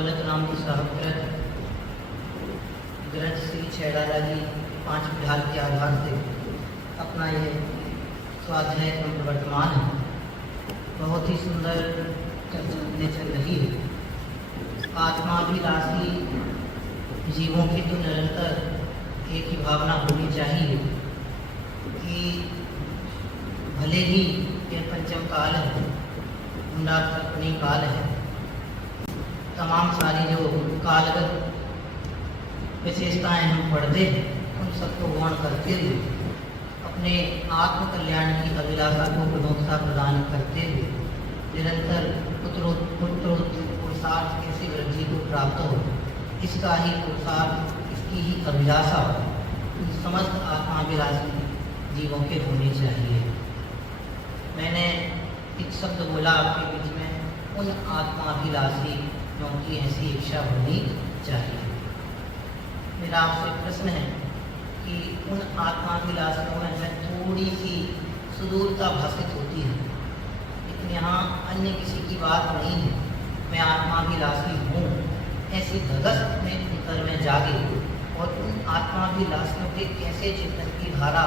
गोलक राम जी साहब ग्रंथ श्री छैड़ाला जी 5 विधान के आधार से अपना ये स्वाध्याय एवं प्रवर्तमान है। बहुत ही सुंदर चर्चा चल रही है। आत्माभिलाषी जीवों की तो निरंतर एक ही भावना होनी चाहिए कि भले ही यह पंचम काल है, मुंडाक्षरपणी काल है, तमाम सारी जो कालगत विशेषताएं हम पढ़ते हैं उन सबको वर्ण करते हुए अपने आत्म कल्याण की अभिलाषा को प्रमुखता प्रदान करते हुए निरंतर उत्तरोत्तर पुरुषार्थ कैसे वृद्धि को प्राप्त हो, इसका ही पुरुषार्थ, इसकी ही अभिलाषा उन समस्त आत्माभिलाषी जीवों के होनी चाहिए। मैंने एक शब्द बोला आपके बीच में, उन आत्माभिलाषी की ऐसी इच्छा होनी चाहिए। मेरा आपसे प्रश्न है कि उन आत्माभिलाषियों में थोड़ी सी सुदूरता भाषित होती है, लेकिन यहाँ अन्य किसी की बात नहीं है। मैं आत्माभिलाषी हूँ, ऐसी धगस में अंतर में जागे और उन आत्माभिलाषियों के कैसे चिंतन की धारा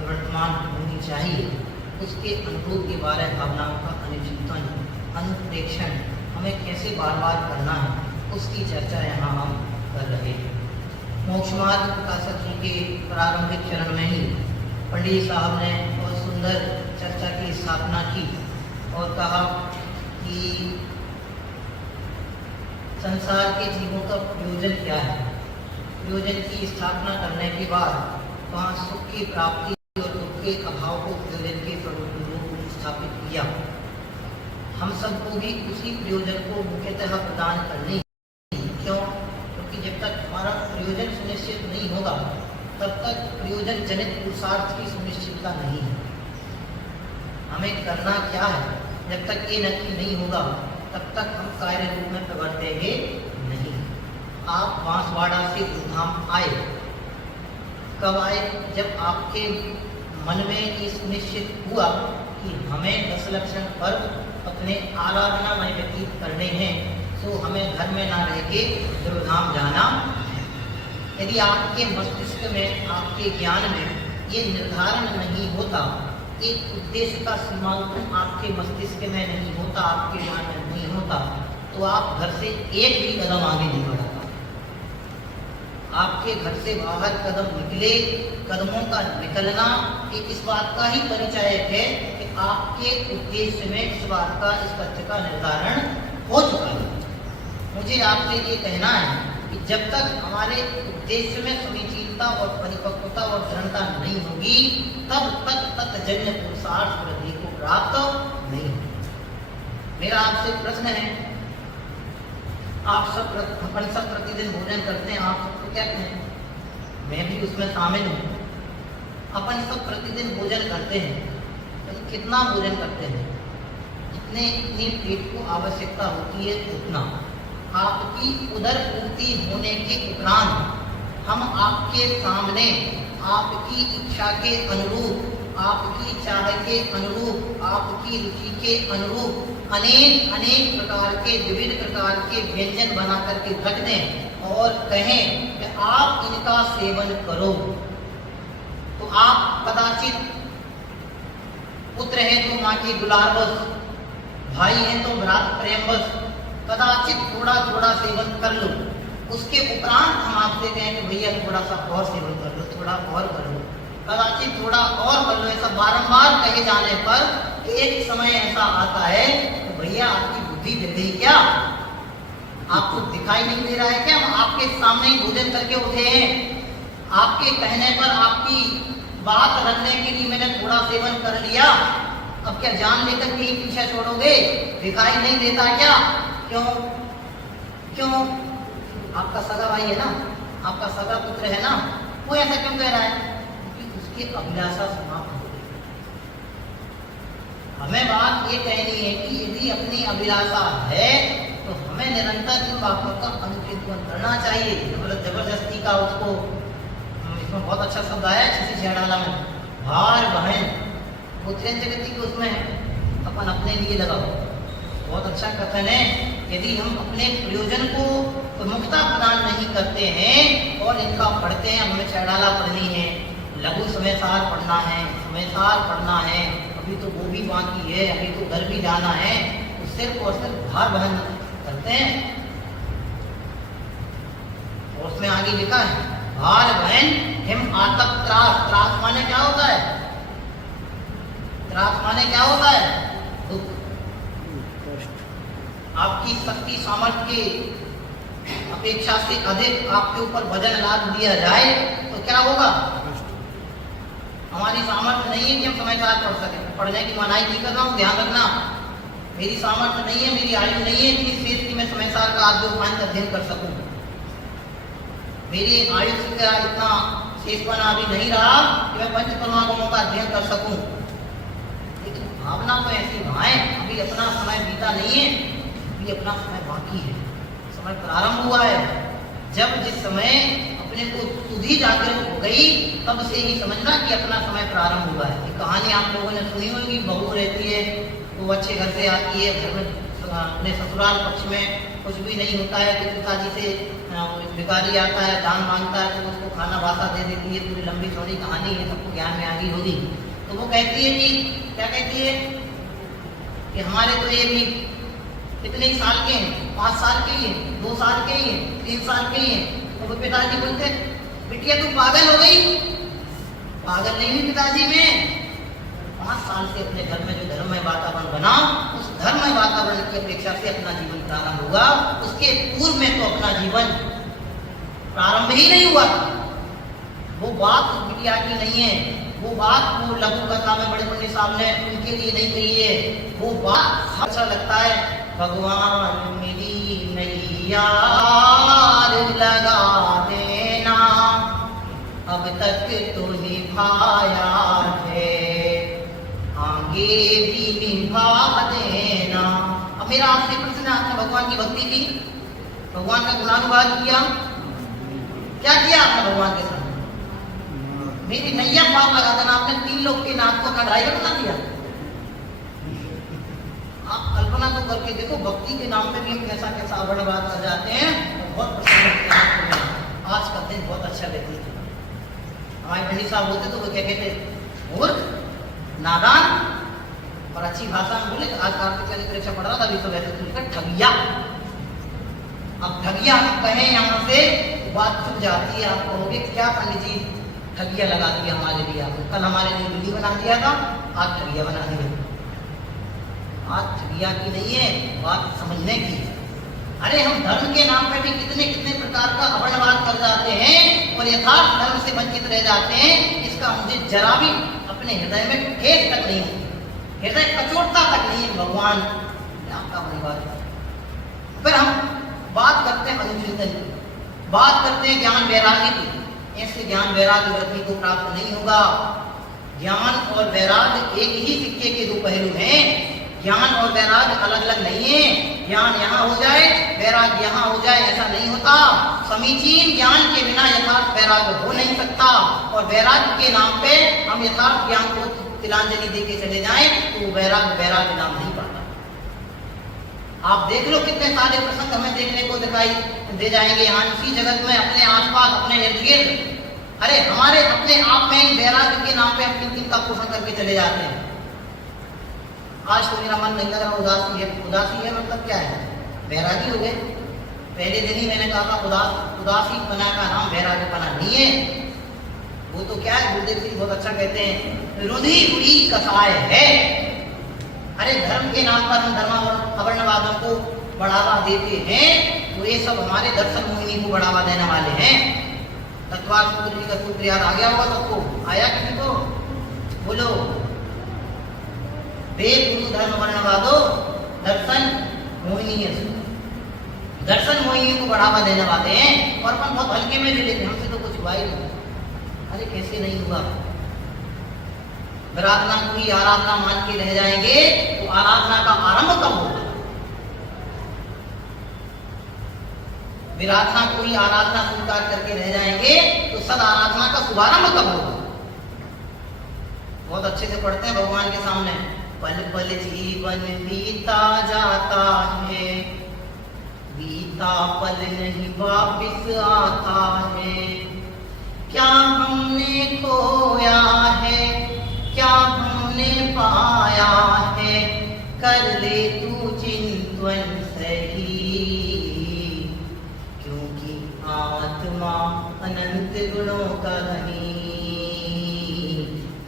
वर्तमान होनी चाहिए, उसके अनुरूप के बारे भावनाओं का अनुचिंतन, अनुप्रेक्षण हमें कैसे बार बार करना है, उसकी चर्चा यहाँ हम कर रहे हैं। मोक्ष मार्ग प्रकाशक जी के प्रारंभिक चरण में ही पंडित साहब ने बहुत सुंदर चर्चा की स्थापना की और कहा कि संसार के जीवों का प्रयोजन क्या है। प्रयोजन की स्थापना करने के बाद वहाँ सुख की प्राप्ति और दुख के अभाव को प्रयोजन के रूप में स्थापित किया। हम सबको भी उसी प्रयोजन को मुख्यतः प्रदान करनी है। क्यों? क्योंकि जब तक हमारा प्रयोजन सुनिश्चित नहीं होगा तब तक प्रयोजन जनित पुरुषार्थ की सुनिश्चितता नहीं है। हमें करना क्या है, जब तक ये नक्की नहीं होगा तब तक हम कार्य रूप में प्रवर्तेंगे नहीं। आप बांसवाड़ा से धूमधाम आए, कब आए? जब आपके मन में ये सुनिश्चित हुआ कि हमें 10 लक्षण पर्व अपने आराधना में व्यतीत करने हैं, तो हमें घर में ना रह के धूमधाम जाना है। यदि आपके मस्तिष्क में, आपके ज्ञान में ये निर्धारण नहीं होता, एक उद्देश्य का सीमांकन आपके मस्तिष्क में नहीं होता, आपके ज्ञान में नहीं होता, तो आप घर से एक भी कदम आगे नहीं बढ़ा पाते। आपके घर से बाहर कदम निकले, कदमों का निकलना एक इस बात का ही परिचायक है कि आपके उद्देश्य में इस बात का, इस तथ्य का निर्धारण हो चुका है। मुझे आपसे ये कहना है कि जब तक हमारे उद्देश्य में समीचीनता और परिपक्वता और दृढ़ता नहीं होगी, तब तक तत्जन्य पुरुषार्थ वृद्धि को प्राप्त नहीं होगी। मेरा आपसे प्रश्न है, आप सब अपन सब प्रतिदिन भोजन करते हैं, आप सबको क्या कहें, मैं भी उसमें शामिल हूँ। अपन सब प्रतिदिन भोजन करते हैं, तो कितना भोजन करते हैं? जितनी पेट को आवश्यकता होती है उतना। आपकी उदर पूर्ति होने के उपरांत हम आपके सामने आपकी इच्छा के अनुरूप, आपकी चाह के अनुरूप, आपकी रुचि के अनुरूप अनेक अनेक प्रकार के, विविध प्रकार के व्यंजन बना करके रख दें और कहें कि आप इनका सेवन करो। तो आप कदाचित पुत्र हैं तो माँ की दुलारवश, भाई हैं तो भ्रात प्रेमवश कदाचित थोड़ा थोड़ा सेवन कर लो। उसके उपरांत हम आपसे कहें कि भैया थोड़ा सा और सेवन कर लो, थोड़ा और कर लो, कदाचित थोड़ा और कर लो। ऐसा बारंबार कहे जाने पर एक समय ऐसा आता है कि भैया आपकी बुद्धि गिर गई क्या? आपको दिखाई नहीं दे रहा है क्या? हम आपके सामने ही भोजन करके उठे हैं, आपके कहने पर, आपकी बात रखने के लिए मैंने थोड़ा सेवन कर लिया, अब क्या जान लेकर के ही पीछा छोड़ोगे? दिखाई नहीं देता क्या? क्यों? क्यों? आपका सगा भाई है ना, आपका सगा पुत्र है ना, वो ऐसा क्यों कह रहा है? क्योंकि उसकी अभिलाषा समाप्त हो गई। हमें बात ये कहनी है कि यदि अपनी अभिलाषा है तो हमें निरंतर इन बातों का अनुचिंतन करना चाहिए। जबरदस्ती का उसको, इसमें बहुत अच्छा शब्द आया किसी झेड़ाला में, भार बहन, वो ट्रेन जगती की उसमें अपन अपने लिए लगाओ। बहुत अच्छा कथन है कि यदि हम अपने प्रयोजन को प्रमुखता प्रदान नहीं करते हैं और इनका पढ़ते हैं, हमें चढ़ाला पढ़नी है, लघु समयसार पढ़ना है, समयसार पढ़ना है, अभी तो वो भी बाकी है, अभी तो घर भी जाना है, तो सिर्फ और सिर्फ भार वहन करते हैं। और उसमें आगे लिखा है भार वहन हिम आतप त्रास। त्रास माने क्या होता है? त्रास माने क्या होता है? दुख। आपकी शक्ति सामर्थ्य की अपेक्षा से अधिक आपके ऊपर वजन लाद दिया जाए तो क्या होगा? हमारी सामर्थ्य नहीं है कि हम समयसार पढ़ सकें। पढ़ने की मनाही नहीं कर रहा हूँ, ध्यान रखना। मेरी सामर्थ्य नहीं है, मेरी आयु नहीं है इतनी शेष कि मैं समयसार का आद्योपान का अध्ययन कर सकूं। मेरी आयु का इतना शेषपना अभी नहीं रहा कि मैं पंच परमागमों का अध्ययन कर सकूं। लेकिन भावना तो ऐसी है, अभी अपना समय बीता नहीं है, अभी अपना समय बाकी है, समय प्रारंभ हुआ है। जब जिस समय अपने को सुधी जागृत हो गई तब से ही समझना कि अपना समय प्रारंभ हुआ है। ये कहानी आप लोगों ने सुनी होगी, बहू रहती है, वो अच्छे घर से आती है, घर में अपने ससुराल पक्ष में कुछ भी नहीं होता है तो पिताजी से भिखारी आता है, दान मांगता है तो उसको खाना वासा दे देती है। पूरी लंबी चौड़ी कहानी है, सबको ज्ञान में आ गई होगी। तो वो कहती है कि क्या कहती है कि हमारे तो ये भी कितने ही साल के हैं, 5 साल के ही हैं, 2 साल के ही हैं, 3 साल के ही हैं। तो पिताजी बोलते बिटिया तू पागल हो गई? पागल नहीं हुई पिताजी में, 5 साल से अपने घर में जो धर्ममय वातावरण बना, उस धर्ममय वातावरण की अपेक्षा से अपना जीवन प्रारंभ हुआ। उसके पूर्व में तो अपना जीवन प्रारंभ ही नहीं हुआ। वो बात उस बिटिया की नहीं है, वो बात वो लघु कथा में बड़े पंडित साहब ने उनके लिए नहीं कही है। वो बात अच्छा लगता है, भगवान मेरी नैया लगा देना, अब तक तो निभाया है, आगे भी निभा देना। अब मेरा आपसे प्रश्न है, आपने भगवान की भक्ति की, भगवान का गुणानुवाद किया, क्या किया आपने भगवान के साथ? मेरी नैया पार लगा देना। आपने 3 लोग के नाक को का ड्राइवर बना दिया। आप कल्पना तो करके देखो, भक्ति के नाम पे भी हम कैसा कैसा अवर्ण कर जाते हैं। बहुत प्रसन्न होते हैं, आज का दिन बहुत अच्छा व्यतीत हुआ। हमारे पंडित साहब बोलते तो वो क्या कहते, मूर्ख, नादान, और अच्छी भाषा में बोले तो आज कार्तिक की परीक्षा पढ़ रहा था अभी, तो वैसे तो लिखा ठगिया। अब ठगिया हम कहें यहाँ से बात चुप जाती है। आप कहोगे क्या पंडित जी ठगिया लगा दिया हमारे लिए, आपने कल हमारे लिए वीडियो बना दिया था, आज ठगिया बना दिया। आज ठगिया की नहीं है, बात समझने की। अरे हम धर्म के नाम पे भी कितने कितने प्रकार का अवर्णवाद कर जाते हैं और यथार्थ धर्म से वंचित रह जाते हैं। इसका मुझे जरा भी अपने हृदय में ठेस तक नहीं है, हृदय कचोटता तक नहीं है। भगवान आपका परिवार। फिर हम बात करते हैं अनुचिंतन की, बात करते हैं ज्ञान वैराग्य की। ऐसे ज्ञान वैराग्य व्यक्ति को प्राप्त नहीं होगा। ज्ञान और वैराग्य एक ही सिक्के के 2 पहलू हैं। ज्ञान और वैराग्य अलग अलग नहीं है। ज्ञान यहाँ हो जाए, वैराग्य यहाँ हो जाए, ऐसा नहीं होता। समीचीन ज्ञान के बिना यथार्थ वैराग्य हो नहीं सकता। और वैराग्य के नाम पे हम यथार्थ ज्ञान को तिलांजलि दे के चले जाएं तो वैराग्य वैराग्य नाम नहीं पाता। आप देख लो कितने सारे प्रसंग हमें देखने को दिखाई दे जाएंगे यहाँ इसी जगत में, अपने आसपास, अपने इर्द गिर्द। अरे हमारे अपने आप में वैराग्य के नाम पे हम किन किन का पोषण करके चले जाते हैं। आज तो मेरा मन नहीं लग रहा, उदासी है। उदासी है मतलब क्या है? वैरागी हो गए। पहले दिन ही मैंने कहा था उदासी पना का नाम वैराग्य पना नहीं है। वो तो क्या है, गुरुदेव जी बहुत अच्छा कहते हैं, रुधि हुई कसाय है। अरे धर्म के नाम पर हम धर्म अवर्णवादों को बढ़ावा देते हैं तो ये सब हमारे दर्शन मोहिनी को बढ़ावा देने वाले हैं। तत्वाद सूत्र जी का सूत्र याद आ गया होगा सबको, आया किसी को? बोलो। वेद गुरु धर्म वर्णवादो दर्शन मोहिनी है। दर्शन मोहिनी को बढ़ावा देने वाले हैं और अपन बहुत हल्के में ले लेते, हमसे तो कुछ हुआ ही नहीं। अरे कैसे नहीं हुआ? आराधना को ही आराधना मान के रह जाएंगे तो आराधना का आरंभ कब होगा? विराधना को ही आराधना स्वीकार करके रह जाएंगे तो सद आराधना का शुभारंभ कब होगा? बहुत अच्छे से पढ़ते हैं भगवान के सामने, पल पल जीवन बीता जाता है, बीता पल नहीं वापिस आता है, क्या हमने खोया है, क्या हमने पाया है, कर ले तू चिंतन सही, क्योंकि आत्मा अनंत गुणों का धनी,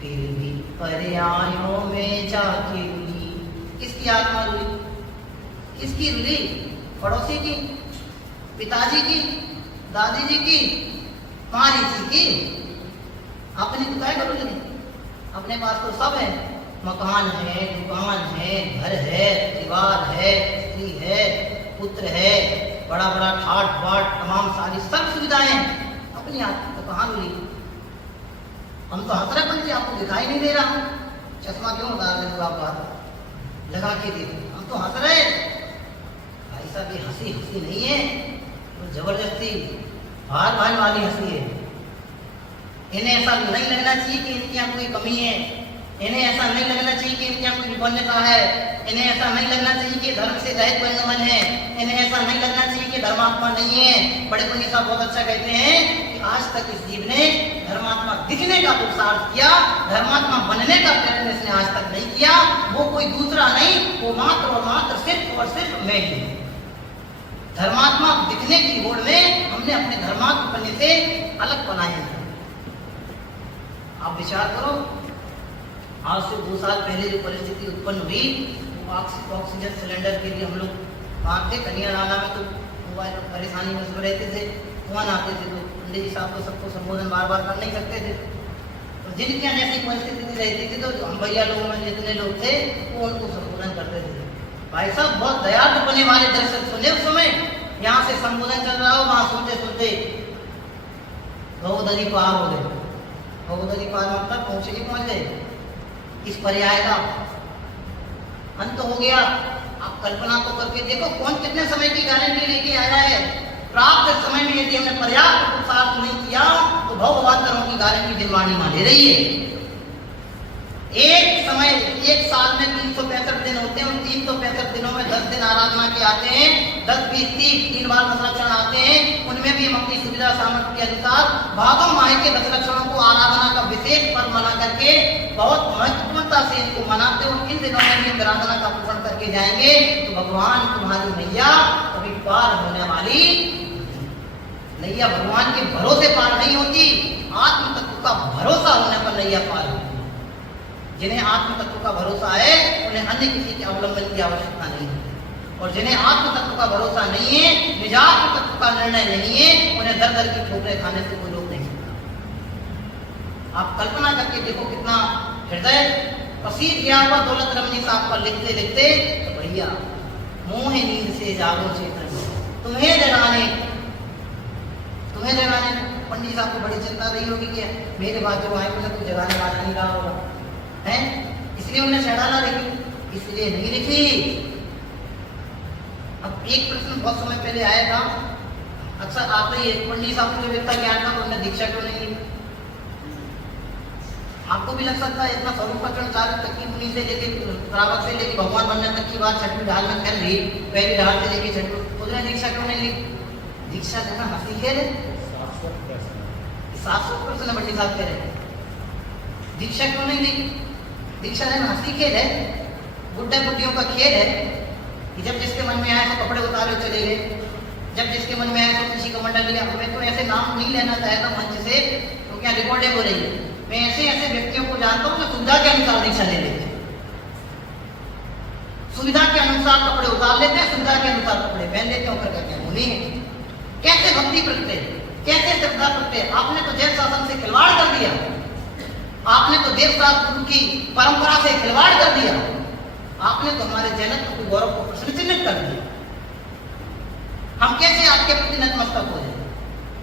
फिर भी पर्यायों में जाके रुली। किसकी आत्मा रुली? किसकी रुली? पड़ोसी की, पिताजी की, दादी जी की, मारी जी की? अपनी तो क्या करो लगे? अपने पास तो सब है, मकान है, दुकान है, घर है, परिवार है, स्त्री है, पुत्र है, बड़ा बड़ा ठाट बाट तमाम सारी सब सुविधाएं। अपनी आत्मा तो कहाँ मिली? हम तो हंस रहे पंडित, आपको दिखाई नहीं दे रहा। चश्मा क्यों उतार रहे हो आप? बात लगा के देखो, हम तो हंस रहे। भाई साहब ये हंसी हंसी नहीं है, तो जबरदस्ती हार भाई वाली हंसी है। इन्हें ऐसा नहीं लगना चाहिए कि इनके यहाँ कोई कमी है, इन्हें ऐसा नहीं लगना चाहिए कि इनके यहाँ कोई विपन्नता है, इन्हें ऐसा नहीं लगना चाहिए कि धर्म से रहित बंधन है, इन्हें ऐसा नहीं लगना चाहिए कि धर्मात्मा नहीं है। बड़े पंडित साहब बहुत अच्छा कहते हैं कि आज तक इस जीव ने धर्मात्मा दिखने का पुरुषार्थ किया, धर्मात्मा बनने का प्रयत्न इसने आज तक नहीं किया। वो कोई दूसरा नहीं, वो मात्र और मात्र सिर्फ और सिर्फ मैं ही हूँ। धर्मात्मा दिखने की होड़ में हमने अपने धर्मात्मा बनने से अलग बनाए हैं। आप विचार करो, आज से 2 साल पहले जो परिस्थिति उत्पन्न हुई, ऑक्सीजन सिलेंडर के लिए हम लोग वहाँ थे कन्या नाला में, तो मोबाइल परेशानी में सब रहते थे, वहाँ आते थे तो पंडित जी साहब को सबको संबोधन बार बार कर नहीं सकते थे, तो जिनके यहाँ जैसी परिस्थिति रहती थी तो हम भैया लोगों में जितने लोग थे वो उनको संबोधन करते थे। भाई साहब बहुत दयालु बने वाले दर्शक सुने उस समय, यहाँ से संबोधन चल रहा हो, वहाँ सुनते सुनते गौदरी पार हो गए। गौदरी पार मतलब पहुंचे नहीं पहुंच गए, इस पर्याय का अंत हो गया। आप कल्पना तो करके देखो, कौन कितने समय की गारंटी लेके आया है? प्राप्त समय में यदि हमने पर्याप्त पुरुषार्थ नहीं किया तो भवभावांतरों की गारंटी दिलवानी मान ले रही है। एक साल में 365 दिन होते हैं, उन 365 दिनों में 10 दिन आराधना के आते हैं, 10, 20, 30 3 बार दशलक्षण आते हैं। उनमें भी हम अपनी सुविधा सामर्थ्य के अनुसार भादों माह के दशलक्षणों को आराधना का विशेष पर्व मना करके बहुत महत्वपूर्णता से इनको मनाते हैं। इन दिनों में भी आराधना का पूर्ण करके जाएंगे तो भगवान तुम्हारी नैया कभी पार होने वाली नैया भगवान के भरोसे पार नहीं होती, आत्म तत्व का भरोसा होने पर नैया पार होती। जिन्हें आत्म तत्व का भरोसा है उन्हें अन्य किसी के अवलंबन की आवश्यकता नहीं है, और जिन्हें आत्म तत्व का भरोसा नहीं है, निजात्म तत्व का निर्णय नहीं है, उन्हें दर दर की ठोकरें खाने से कोई रोक नहीं सकता। आप कल्पना करके देखो कितना हृदय पसीज गया हुआ दौलत रमनी साहब पर लिखते लिखते, तो भैया मोह नींद से जागो चेतन, तुम्हें जगाने पंडित साहब को बड़ी चिंता रही होगी कि मेरे बाद जो आए उन्हें कोई जगाने वाला नहीं रहा होगा, है इसलिए उन्हें शहडाला लिखी, इसलिए नहीं लिखी। अब एक प्रश्न बहुत समय पहले आया था, अक्सर आता ही है, पंडित साहब को व्यक्ता ज्ञान था तो उन्हें दीक्षा क्यों नहीं ली? आपको भी लग सकता है इतना स्वरूपाचरण चालक तक की मुनि से लेके श्रावक से लेके भगवान बनने तक की बात 6वीं ढाल में कर रही, पहली ढाल से लेके 6वीं, उन्हें दीक्षा क्यों नहीं ली? दीक्षा देना हंसी खेल है, 700% पंडित साहब कह रहे, दीक्षा क्यों नहीं ली? दीक्षा देना हंसी खेल है, बुढ़े बुढ़ियों का खेल है कि जब जिसके मन में आए तो कपड़े उतारे चले गए, जब जिसके मन में आए तो किसी का मंडल लिया। हमें तो ऐसे नाम नहीं लेना चाहता मंच से, तो क्या रिकॉर्डिंग हो रही है। मैं ऐसे व्यक्तियों को जानता हूँ जो सुविधा के अनुसार दीक्षा ले लेते हैं, सुविधा के अनुसार कपड़े उतार लेते हैं, सुविधा के अनुसार कपड़े पहन लेते हैं, कहते हैं मुनि है। कैसे भक्ति प्रगटे, कैसे श्रद्धा प्रगटे? आपने तो जैन शासन से खिलवाड़ कर दिया, आपने तो देवशास्त्र की परंपरा से खिलवाड़ कर दिया, आपने तो हमारे जैनत्व के गौरव को प्रश्नचिन्हित कर दिया। हम कैसे आपके प्रति नतमस्तक हो जाए?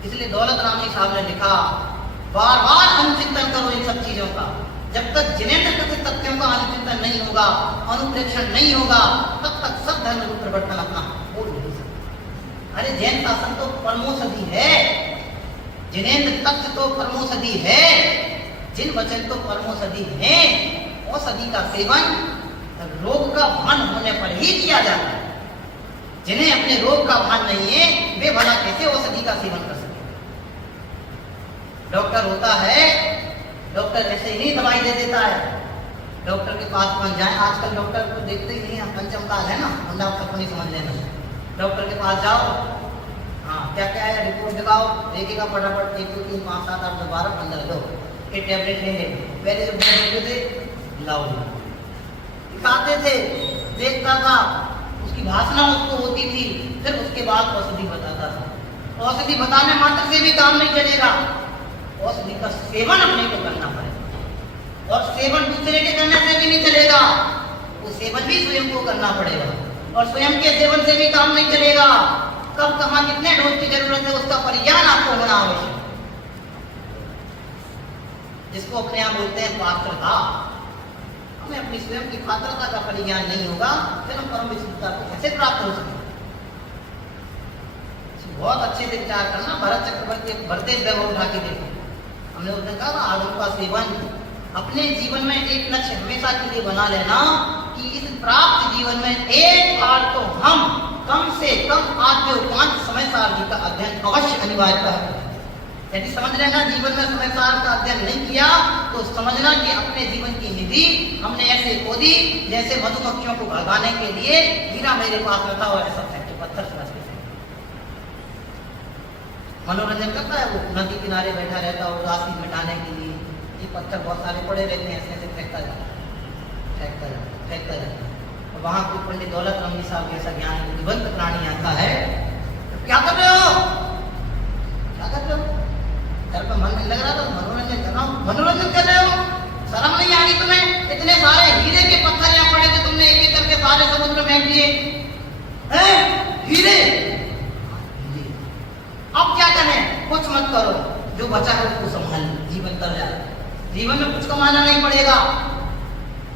इसलिए दौलत रामजी साहब ने लिखा, बार बार अनुचिंतन करो इन सब चीजों का। जब तक जिनेंद्र कथित तथ्यों का अनुचिंतन नहीं होगा, अनुप्रेक्षण नहीं होगा, तब तक सब धर्म रूप परिवर्तन अपना हो नहीं सकता। अरे जैन शासन तो परमोषधि है, जिनेंद्र तथ्य तो परमोषधि है, जिन वचन तो परमोषधि है। औषधि का सेवन रोग का भन होने पर ही किया जाता है। जिन्हें अपने रोग का भान नहीं है वे भला कैसे औषधि का सेवन कर सकते। डॉक्टर होता है, डॉक्टर ऐसे ही नहीं दवाई दे देता है। डॉक्टर के पास पहुंच जाए, आजकल डॉक्टर को देखते ही नहीं है, पंचम काल है ना, वरना आप सबको नहीं समझ लेना। डॉक्टर के पास जाओ, हाँ क्या क्या है रिपोर्ट दिखाओ, देखेगा फटाफट 1 2 3 5 7 8 9 12 15 लो ये टैबलेट ले ले। पहले जो बोलते थे लाओ दिखाते थे, देखता था, उसकी भाषणा उसको होती थी, फिर उसके बाद औषधि बताता था। औषधि बताने मात्र से भी काम नहीं चलेगा, औषधि का सेवन अपने को करना पड़ेगा, और सेवन दूसरे के करने से भी नहीं चलेगा, वो सेवन भी स्वयं को करना पड़ेगा, और स्वयं के सेवन से भी काम नहीं चलेगा। कब कहाँ कितने डोज की जरूरत है उसका परिज्ञान आपको होना आवश्यक, जिसको अपने आप बोलते हैं पात्रता। हमें अपनी स्वयं की पात्रता का परिज्ञान नहीं होगा, फिर हम परम विशुद्धता को कैसे प्राप्त हो सकते। बहुत अच्छे से विचार करना। भरत चक्रवर्ती बढ़ते वैभव उठा के देखो, हमने उस दिन कहा आगम का सेवन अपने जीवन में एक लक्ष्य हमेशा के लिए बना लेना कि इस प्राप्त जीवन में एक बार तो हम कम से कम आद्य 5 समय सार जी का अध्ययन अवश्य अनिवार्य है। यदि समझ लेना जीवन में समय सार का अध्ययन नहीं किया तो समझना कि अपने जीवन की निधि हमने ऐसे खोदी जैसे मधुमक्खियों को भगाने के लिए हीरा मेरे पास में था और ऐसा फैक्ट्री पत्थर समझ के मनोरंजन करता है। वो नदी किनारे बैठा रहता है उदासी मिटाने के लिए, ये पत्थर बहुत सारे पड़े रहते हैं, ऐसे ऐसे फेंकता जाता है। और वहां कोई पंडित दौलत रंगी साहब जैसा ज्ञान बुद्धिवंत प्राणी आता है, तो क्या कर रहे हो, क्या कर रहे हो, घर पर मन नहीं लग रहा था मनोरंजन कर रहा हूँ। मनोरंजन कर रहे हो, शर्म नहीं आ रही तुम्हें? इतने सारे हीरे के पत्थर यहाँ पड़े थे, तुमने एक एक करके सारे समुद्र में फेंक दिए हैं हीरे। अब क्या करें, कुछ मत करो, जो बचा है उसको संभाल, जीवन कर जाए। जीवन में कुछ कमाना नहीं पड़ेगा,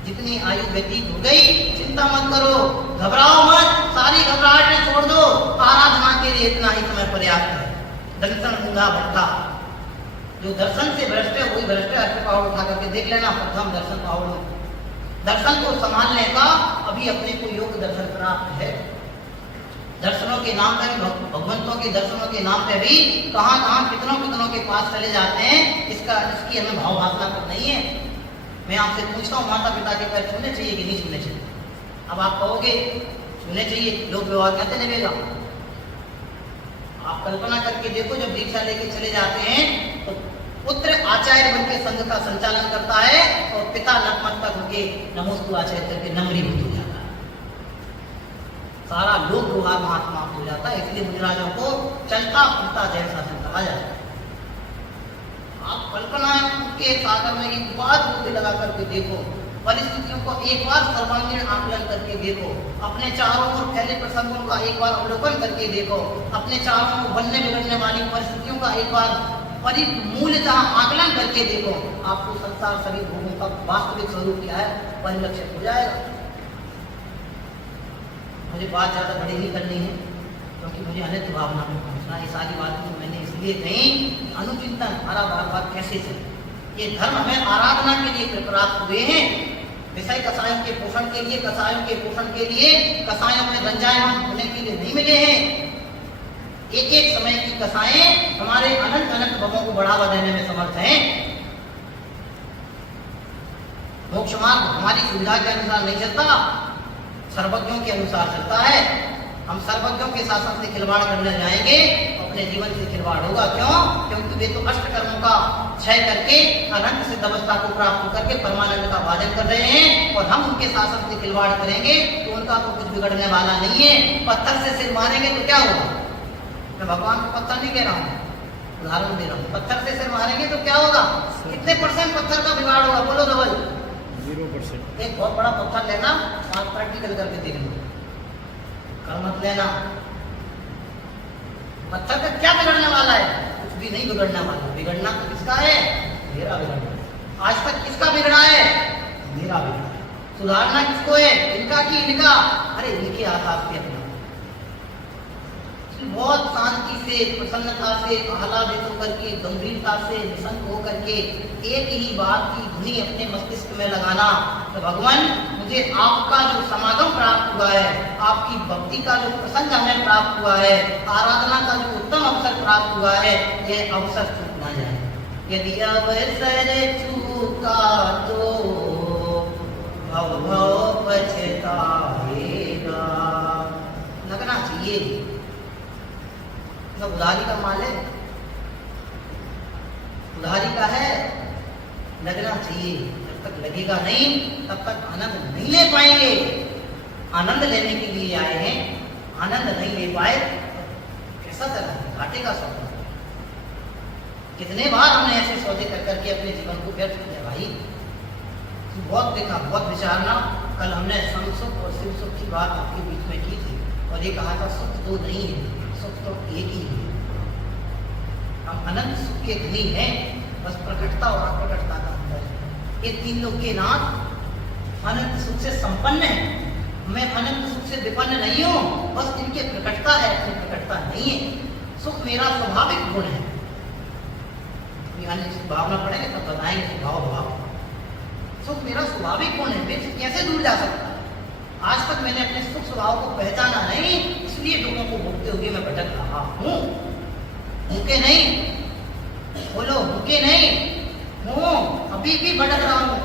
जितनी आयु व्यतीत हो गई चिंता मत करो, घबराओ मत, सारी घबराहटें छोड़ दो। आराधना के लिए इतना ही समय पर्याप्त है। दर्शन मूंगा भटका, जो दर्शन से भ्रष्ट है वही भ्रष्ट है। अर्थ पावड़ उठा करके देख लेना, प्रथम दर्शन पावड़। दर्शन को संभालने का अभी अपने को योग दर्शन प्राप्त है। दर्शनों के नाम पे, भगवंतों के दर्शनों के नाम पे भी कहाँ कहाँ कितनों के पास चले जाते हैं, इसकी हमें भाव भावना तो नहीं है। मैं आपसे पूछता हूँ, माता पिता के पैर छूने चाहिए कि नहीं छूने चाहिए? अब आप कहोगे छूने चाहिए, लोग व्यवहार कहते निभेगा। आप कल्पना करके देखो, जब दीक्षा लेके चले जाते हैं तो पुत्र आचार्य बन के संघ का संचालन करता है और पिता नतमस्तक होके नमोस्तु आचार्य करके नम्रीभूत हो जाता है। सारा लोक व्यवहार महात्मा हो जाता है। इसलिए मुनिराजों को चलता फिरता जैन शासन कहा जाता है। आप कल्पना के सागर में एक बार बुद्धि लगा करके देखो, परिस्थितियों को एक बार सर्वांगीण आकलन करके देखो, अपने चारों ओर फैले प्रसंगों का एक बार अवलोकन करके देखो, अपने चारों ओर बनने बिगड़ने वाली परिस्थितियों का एक बार मूलतः आकलन करके देखो। आपको संसार सभी भोगों का वास्तविक स्वरूप क्या है परिलक्षित हो जाएगा। मुझे बात ज्यादा बड़ी नहीं करनी है क्योंकि मुझे अनित्य भावना में पहुंचना। ये सारी बातें तो मैंने इसलिए कही, अनुचिंतन हमारा बार कैसे चले। ये धर्म हमें आराधना के लिए प्राप्त हुए हैं, विषय कसायों के पोषण के लिए, कसायों के पोषण के लिए, कसायों में रंजायमान होने के लिए नहीं मिले हैं। एक एक समय की कसाएं हमारे अनंत अनंत भवों को बढ़ावा देने में समर्थ हैं। मोक्ष मार्ग हमारी सुविधा के अनुसार नहीं चलता, सर्वज्ञों के अनुसार चलता है। हम सर्वज्ञों के शासन से खिलवाड़ करने जाएंगे अपने जीवन से खिलवाड़ होगा। क्यों? क्योंकि वे तो अष्ट कर्मों का क्षय करके अनंत सिद्ध अवस्था को प्राप्त करके परमानंद का भाजन कर रहे हैं, और हम उनके शासन से खिलवाड़ करेंगे तो उनका तो कुछ बिगड़ने वाला नहीं है। पत्थर से सिर मारेंगे तो क्या होगा? मैं भगवान को पत्थर नहीं कह रहा हूँ, उदाहरण दे रहा हूँ। पत्थर से सिर मारेंगे तो क्या होगा? कितने % पत्थर का बिगाड़ होगा? बोलो डबल 0%। एक बहुत बड़ा पत्थर लेना, आप प्रैक्टिकल करके देखना, कर मत लेना। पत्थर का क्या बिगड़ने वाला है? कुछ भी नहीं बिगड़ने वाला। बिगड़ना तो किसका है? मेरा बिगड़ना। आज तक किसका बिगड़ा है? मेरा बिगड़ा। सुधारना किसको है? इनका की इनका? अरे इनके आधार से अपना। बहुत शांति से, प्रसन्नता से, आह्लादित होकर के, गंभीरता से, निशंक होकर के एक ही बात की धुनी अपने मस्तिष्क में लगाना। तो भगवान मुझे आपका जो समागम प्राप्त हुआ है, आपकी भक्ति का जो प्रसंग हमें प्राप्त हुआ है, आराधना का जो उत्तम अवसर प्राप्त हुआ है, यह अवसर चूक ना जाए। यदि अवसर चूका तो भव भव पछताएगा। लगना चाहिए, सब उधारी का माल है, उधारी का है, लगना चाहिए। जब तक लगेगा नहीं तब तक आनंद नहीं ले पाएंगे। आनंद लेने के लिए आए हैं, आनंद नहीं ले पाए कैसा चला, घाटे का सौदा। कितने बार हमने ऐसे सौदे कर करके अपने जीवन को व्यर्थ किया भाई। बहुत देखा, बहुत विचारना। कल हमने समसुख और शिव सुख की बात आपके बीच में की थी और ये कहा था सुख दो नहीं है, सुख तो एक ही है। हम अनंत सुख के धनी हैं, बस प्रकटता और अप्रकटता का अंतर है। ये तीन लोग के नाथ अनंत सुख से संपन्न है, मैं अनंत सुख से विपन्न नहीं हूं, बस इनके प्रकटता है, अपनी प्रकटता नहीं है। सुख मेरा स्वाभाविक गुण है। भावना पढ़ेंगे तब बताएंगे स्वभाव भाव। सुख मेरा स्वाभाविक गुण है, मैं कैसे दूर जा सकता है। आज तक मैंने अपने सुख स्वभाव को पहचाना नहीं, इसलिए लोगों को भोगते हुए मैं भटक रहा हूं। भूखे नहीं, बोलो भूखे नहीं हूं, अभी भी भटक रहा हूं।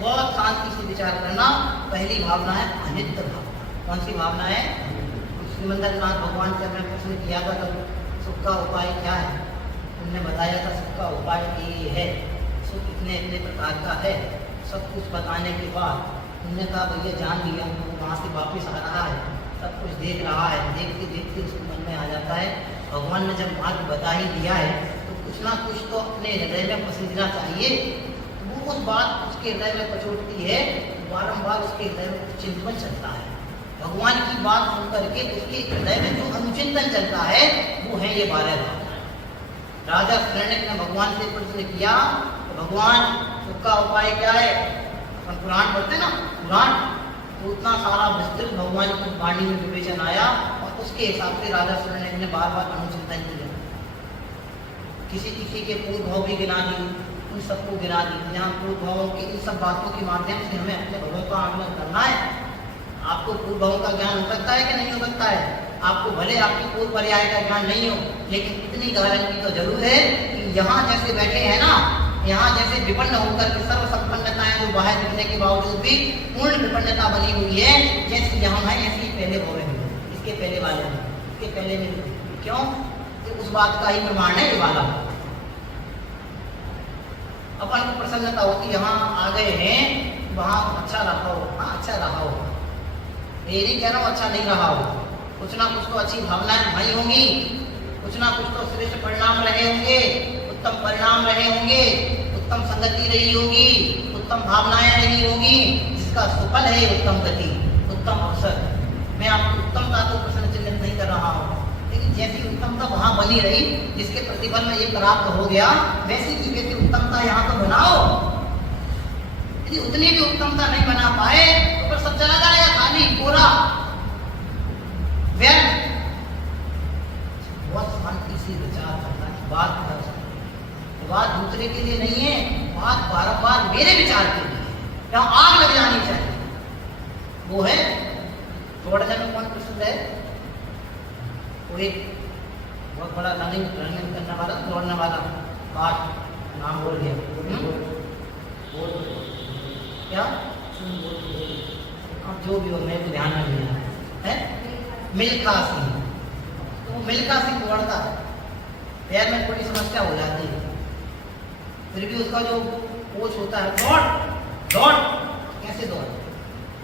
बहुत शांति से विचार करना। पहली भावना है अनित्य भावना। कौन सी भावना है? श्रीमंदरनाथ भगवान से हमने प्रश्न किया था तब, सुख का उपाय क्या है? उन्होंने बताया था सुख का उपाय ये है, सुख इतने इतने प्रकार का है। सब कुछ बताने के बाद उन्होंने कहा भैया जान लिया, वहाँ से वापिस आ रहा है, सब कुछ देख रहा है, देखते देखते उसके मन में आ जाता है। भगवान ने जब मार्ग बता ही दिया है तो कुछ ना कुछ तो अपने हृदय में पसीजना चाहिए। वो उस बात उसके हृदय में पचोटती है, बारंबार उसके हृदय में चिंतन चलता है। भगवान की बात सुन करके उसके हृदय में जो अनुचिंतन चलता है वो है ये 12 भावनाएं। राजा हिरण्यक ने भगवान से प्रश्न किया, तो भगवान सुख का उपाय क्या है? अपन पुराण पढ़ते ना, पुराण, तो उतना सारा विस्तृत भगवान की वाणी में विवेचन आया और उसके हिसाब से राजा हिरण्यक ने बार बार अनुचिंतन किया। किसी किसी के पूर्व भाव भी गिना दी, उन सबको गिना दी। जहाँ पूर्व भावों की इन सब बातों के माध्यम से हमें अपने भवों का आकलन करना है। आपको पूर्व भावों का ज्ञान हो सकता है कि नहीं हो सकता है? आपको भले आपकी पूर्व पर्याय का ज्ञान नहीं हो, लेकिन इतनी गारंटी तो जरूर है कि यहाँ जैसे बैठे हैं ना, यहाँ जैसे विपन्न होकर के सर्व संपन्नताएं जो बाहर दिखने के बावजूद भी पूर्ण विपन्नता बनी हुई है, जैसी यहाँ है ऐसी ही पहले भवे में, इसके पहले वाले में, इसके पहले में। क्यों? तो उस बात का ही प्रमाण है ये वाला। अपन को प्रसन्नता होती, यहाँ आ गए हैं, वहाँ अच्छा रहा हो, हाँ अच्छा रहा हो, ये नहीं कह रहा हूँ अच्छा नहीं रहा हो, कुछ ना कुछ तो अच्छी भावनाएं भाई होंगी, कुछ ना कुछ तो श्रेष्ठ परिणाम रहे होंगे, उत्तम परिणाम रहे होंगे, उत्तम संगति रही होगी, उत्तम भावनाएं रही होगी, जिसका सुफल है उत्तम गति, उत्तम अवसर। मैं आपकी उत्तमता को प्रश्न चिन्हित नहीं कर रहा हूँ, लेकिन जैसी उत्तमता वहां बनी रही, जिसके प्रतिफल में ये प्राप्त हो गया, वैसी की वैसी उत्तमता यहाँ तो बनाओ। यदि उतनी भी उत्तमता नहीं बना पाए तो फिर सब चला जाएगा खाली पूरा व्यर्थ। बहुत शांति से विचार करना है, बात कर सकते, बात दूसरे के लिए नहीं है, बात बारंबार मेरे विचार के लिए, यहाँ आग लग जानी चाहिए। वो है थोड़ा में कौन प्रसिद्ध है? वो एक बहुत बड़ा रनिंग करने वाला, दौड़ने वाला, पाठ नाम बोल गया क्या? अब जो भी हो मेरे को ध्यान में नहीं है, मिल्खा सिंह। तो मिल्खा सिंह दौड़ता है, पैर में थोड़ी समस्या हो जाती है, फिर भी उसका जो कोच होता है, दौड़ दौड़, कैसे दौड़?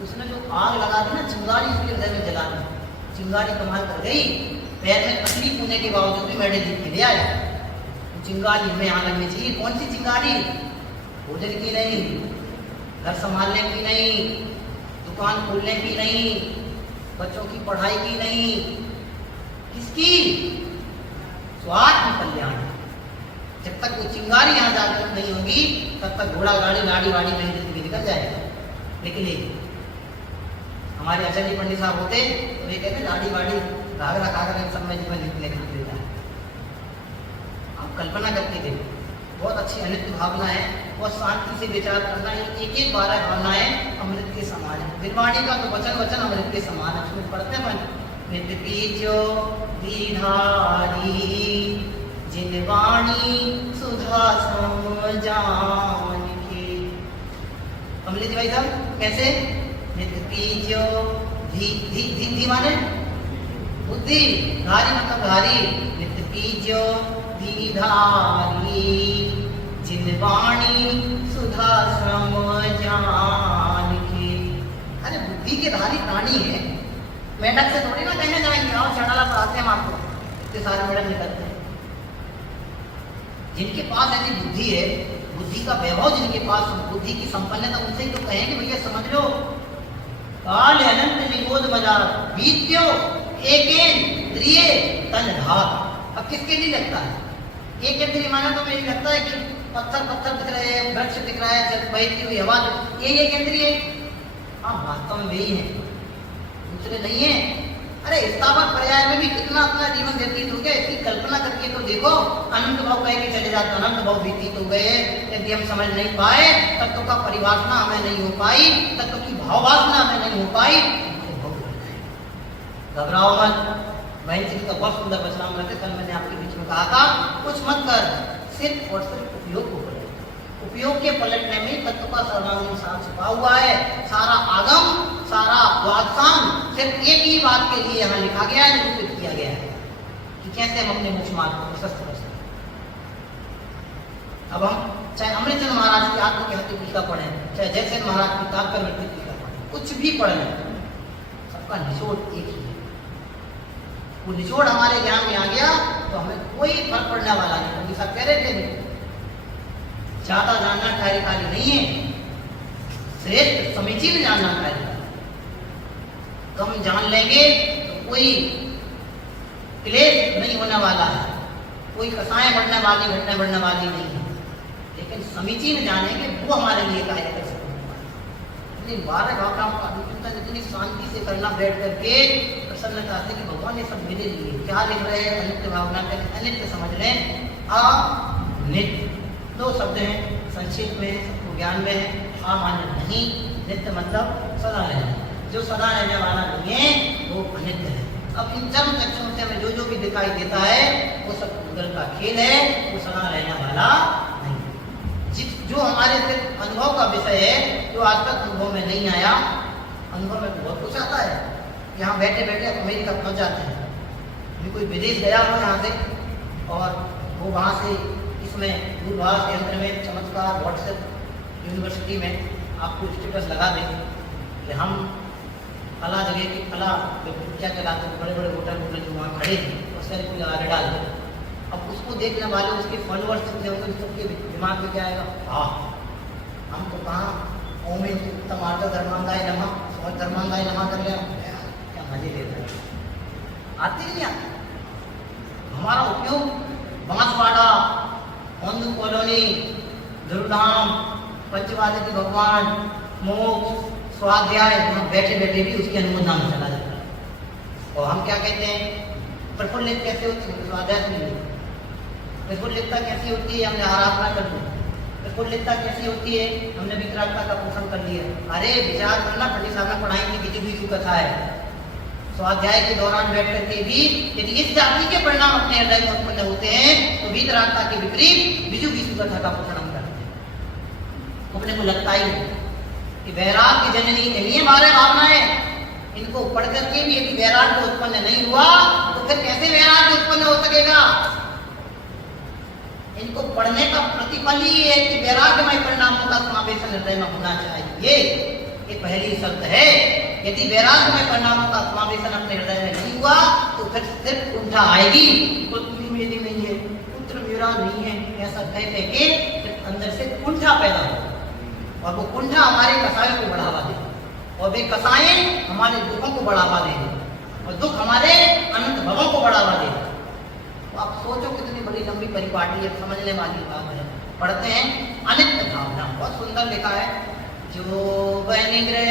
उसने जो आग लगा दी ना, चिंगारी उसके हृदय में जला दी, चिंगारी कमाल कर गई, पैर में तकलीफ होने के बावजूद भी मेडल जीत के ले आया। चिंगारी हमें यहाँ लगनी चाहिए। कौन सी चिंगारी? भोजन की नहीं, घर संभालने की नहीं, दुकान खोलने की नहीं, बच्चों की पढ़ाई की नहीं, किसकी? स्वात्म कल्याण। जब तक वो चिंगारी यहाँ जागृत नहीं होगी तब तक घोड़ा गाड़ी लाड़ी वाड़ी में जिंदगी निकल जाएगा, निकलेगी। हमारे आचार्य पंडित साहब होते तो ये कहते लाड़ी वाड़ी घाघरा घाघरा सब में जीवन निकले देता है। आप कल्पना करके देखो, बहुत अच्छी अनित्य भावना है, बहुत शांति से विचार करना है। एक एक 12 भावनाएं अमृत के समान है। निर्वाणी का तो वचन वचन अमृत के समान है। उसमें पढ़ते हैं नित्य बीजो विधारी जिनवाणी सुधा जान के। कमलेश भाई साहब कैसे? नित्य बीजो धी धी धी धी माने बुद्धि, धारी मतलब धारी। नित्य बीजो धारी जिनवाणी सुधा जान के। अरे बुद्धि के धारी प्राणी है, मेंढक से थोड़ी ना कहने जाएंगे आओ चढ़ाला पढ़ाते हैं आपको, इतने सारे मेंढक निकलते हैं। जिनके पास ऐसी बुद्धि है, बुद्धि का वैभव जिनके पास, बुद्धि की संपन्नता, उनसे ही तो कहेंगे भैया समझ लो काल अनंत निरोध बाजार बीत्यो एकेन्द्रिय तन धार। अब किसके लिए लगता है? एक इंद्रिय माना तो मुझे लगता है कि पत्थर पत्थर दिख रहे हैं, वृक्ष दिख रहा है, जल बहती हुई हवा, ये एक इंद्रिय है। हाँ वास्तव में वही है, दूसरे नहीं है। अरे स्थावर पर्याय में भी कितना अपना जीवन व्यतीत हो गया, इसकी कल्पना करके तो देखो। अनंत भाव कह के चले जाते, अनंत भाव व्यतीत हो गए। यदि हम समझ नहीं पाए तत्व का परिभाषना हमें नहीं हो पाई, तत्व की भाववासना हमें नहीं हो पाई, घबराओ मत। बहन जी का बहुत सुंदर बचना रहते, कल मैंने आपके बीच में कहा था कुछ मत कर, सिर्फ और सिर्फ उपयोग को पलट। उपयोग के पलटने में तत्व का सर्वानुसार छुपा हुआ है। सारा आगम, सारा वादसान सिर्फ एक ही बात के लिए यहाँ लिखा गया है, निरूपित किया गया है कि कैसे हम अपने मोक्ष मार्ग को प्रशस्त कर सकते। अब हम चाहे अमृतचंद महाराज की आत्म की हत्या टीका पढ़े, चाहे जयसेन महाराज की तात्पर्य मृत्यु टीका पढ़े, कुछ भी पढ़ लें, सबका निचोड़ एक ही है। वो निचोड़ हमारे ज्ञान में आ गया तो हमें कोई फर्क पड़ने वाला नहीं। पंडित साहब कह रहे थे ज्यादा जानना कार्यकारी नहीं है, श्रेष्ठ समीचीन जानना कार्यकारी। कम जान लेंगे तो कोई क्लेश नहीं होने वाला है, कोई कसाएं बढ़ने वाली घटना बढ़ने वाली नहीं है। लेकिन समीचीन जानेंगे वो हमारे लिए कार्य कर सकते। 12 भावनाओं का अनुचिंतन इतनी शांति से करना, बैठ करके प्रसन्नता से कि भगवान ये सब मेरे लिए क्या लिख रहे हैं। अनित्य भावना का अनित्य समझ लें, अनित्य 2 शब्द हैं, संक्षेप में सबको ज्ञान में है। अमान्य नहीं, नित्य मतलब सदा रहना, जो सदा रहने वाला नहीं है वो अनित्य है। अब इन चर्म चक्षुओं से हमें जो जो भी दिखाई देता है वो सब उधर का खेल है, वो सदा रहने वाला नहीं। जो हमारे सिर्फ अनुभव का विषय है, जो आज तक अनुभव में नहीं आया, अनुभव में बहुत कुछ आता है। यहाँ बैठे बैठे अमेरिका पहुँच जाते हैं, कोई विदेश गया हो यहाँ से और वो वहाँ से इसमें दूरभाष यंत्र में चमत्कार व्हाट्सएप यूनिवर्सिटी में आपको स्टेटस लगा दें कि हम फला जगह की फला क्या चलाते हैं, बड़े बड़े होटल जो वहाँ खड़े थे और सेल्फी लगा के डाल दें। अब उसको देखने वाले उसके फॉलोअर्स जितने होंगे सबके दिमाग में क्या आएगा, हाँ हम तो कहाँ ओम टमाटर धर्मांगाय नमा और धर्मांगाय नमा कर लिया, क्या मजे ले रहे हैं। आते नहीं आते। हमारा उपयोग बांसवाड़ा, हिंदू कॉलोनी, ध्रुवधाम, पंचवादकी भगवान, मोक्ष, स्वाध्याय, हम बैठे बैठे भी उसकी अनुमोदना में चला जाता है। और हम क्या कहते हैं, प्रफुल्लित कैसे होती है, स्वाध्याय नहीं। प्रफुल्लितता कैसी होती है, हमने आराधना कर दी। प्रफुल्लितता कैसी होती है, हमने विकरालता का पोषण कर लिया। अरे विचार करना, पंडित साहब ने पढ़ाई की विधि की कथा है। स्वाध्याय के दौरान बैठ करके भी यदि इस जाति के परिणाम अपने हृदय में उत्पन्न होते हैं तो वितरागता के विपरीत विजु विष्णु कथा का पोषण हम करते हैं। अपने को लगता ही कि वैराग्य जननी नहीं है 12 भावनाएं, इनको पढ़ करके भी यदि वैराग्य उत्पन्न नहीं हुआ तो फिर कैसे वैराग्य उत्पन्न हो सकेगा। इनको पढ़ने का प्रतिफल ही है कि वैराग्यमय परिणामों का समावेशन हृदय में होना चाहिए, ये पहली शर्त है। यदि वैराग्यमय परिणामों का समावेशन अपने हृदय में नहीं हुआ तो फिर सिर्फ कुंठा आएगी, पुत्री मेरी नहीं है, पुत्र मेरा नहीं है, ऐसा कह कह के फिर अंदर से कुंठा पैदा हो और वो कुंठा हमारे कसायों को बढ़ावा दे और वे कसाएं हमारे दुखों को बढ़ावा देंगे और दुख हमारे अनंत भवों को बढ़ावा देंगे। तो आप सोचो कितनी बड़ी लंबी परिपाटी है, समझने वाली बात है। पढ़ते हैं अनित्य भावना, बहुत सुंदर लिखा है। जो बनिग्रह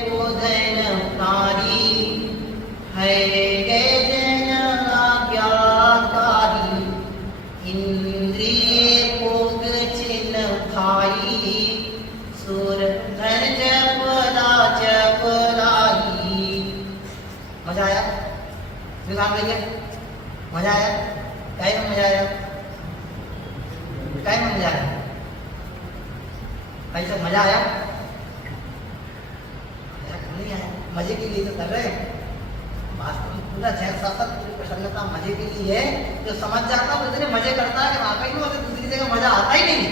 को धन उतारी है जन आज्ञाकारी, इंद्रिय को काम भैया मजा आया? क्या में मजा आया? क्या में मजा आया? भाई सब मजा आया? नहीं आया, मजे के लिए तो कर रहे हैं। वास्तव में पूरा जैन शासक पूरी प्रसन्नता मजे के लिए है। जो समझ जाता है इतने मजे करता है कि वाकई में उसे दूसरी जगह मजा आता ही नहीं।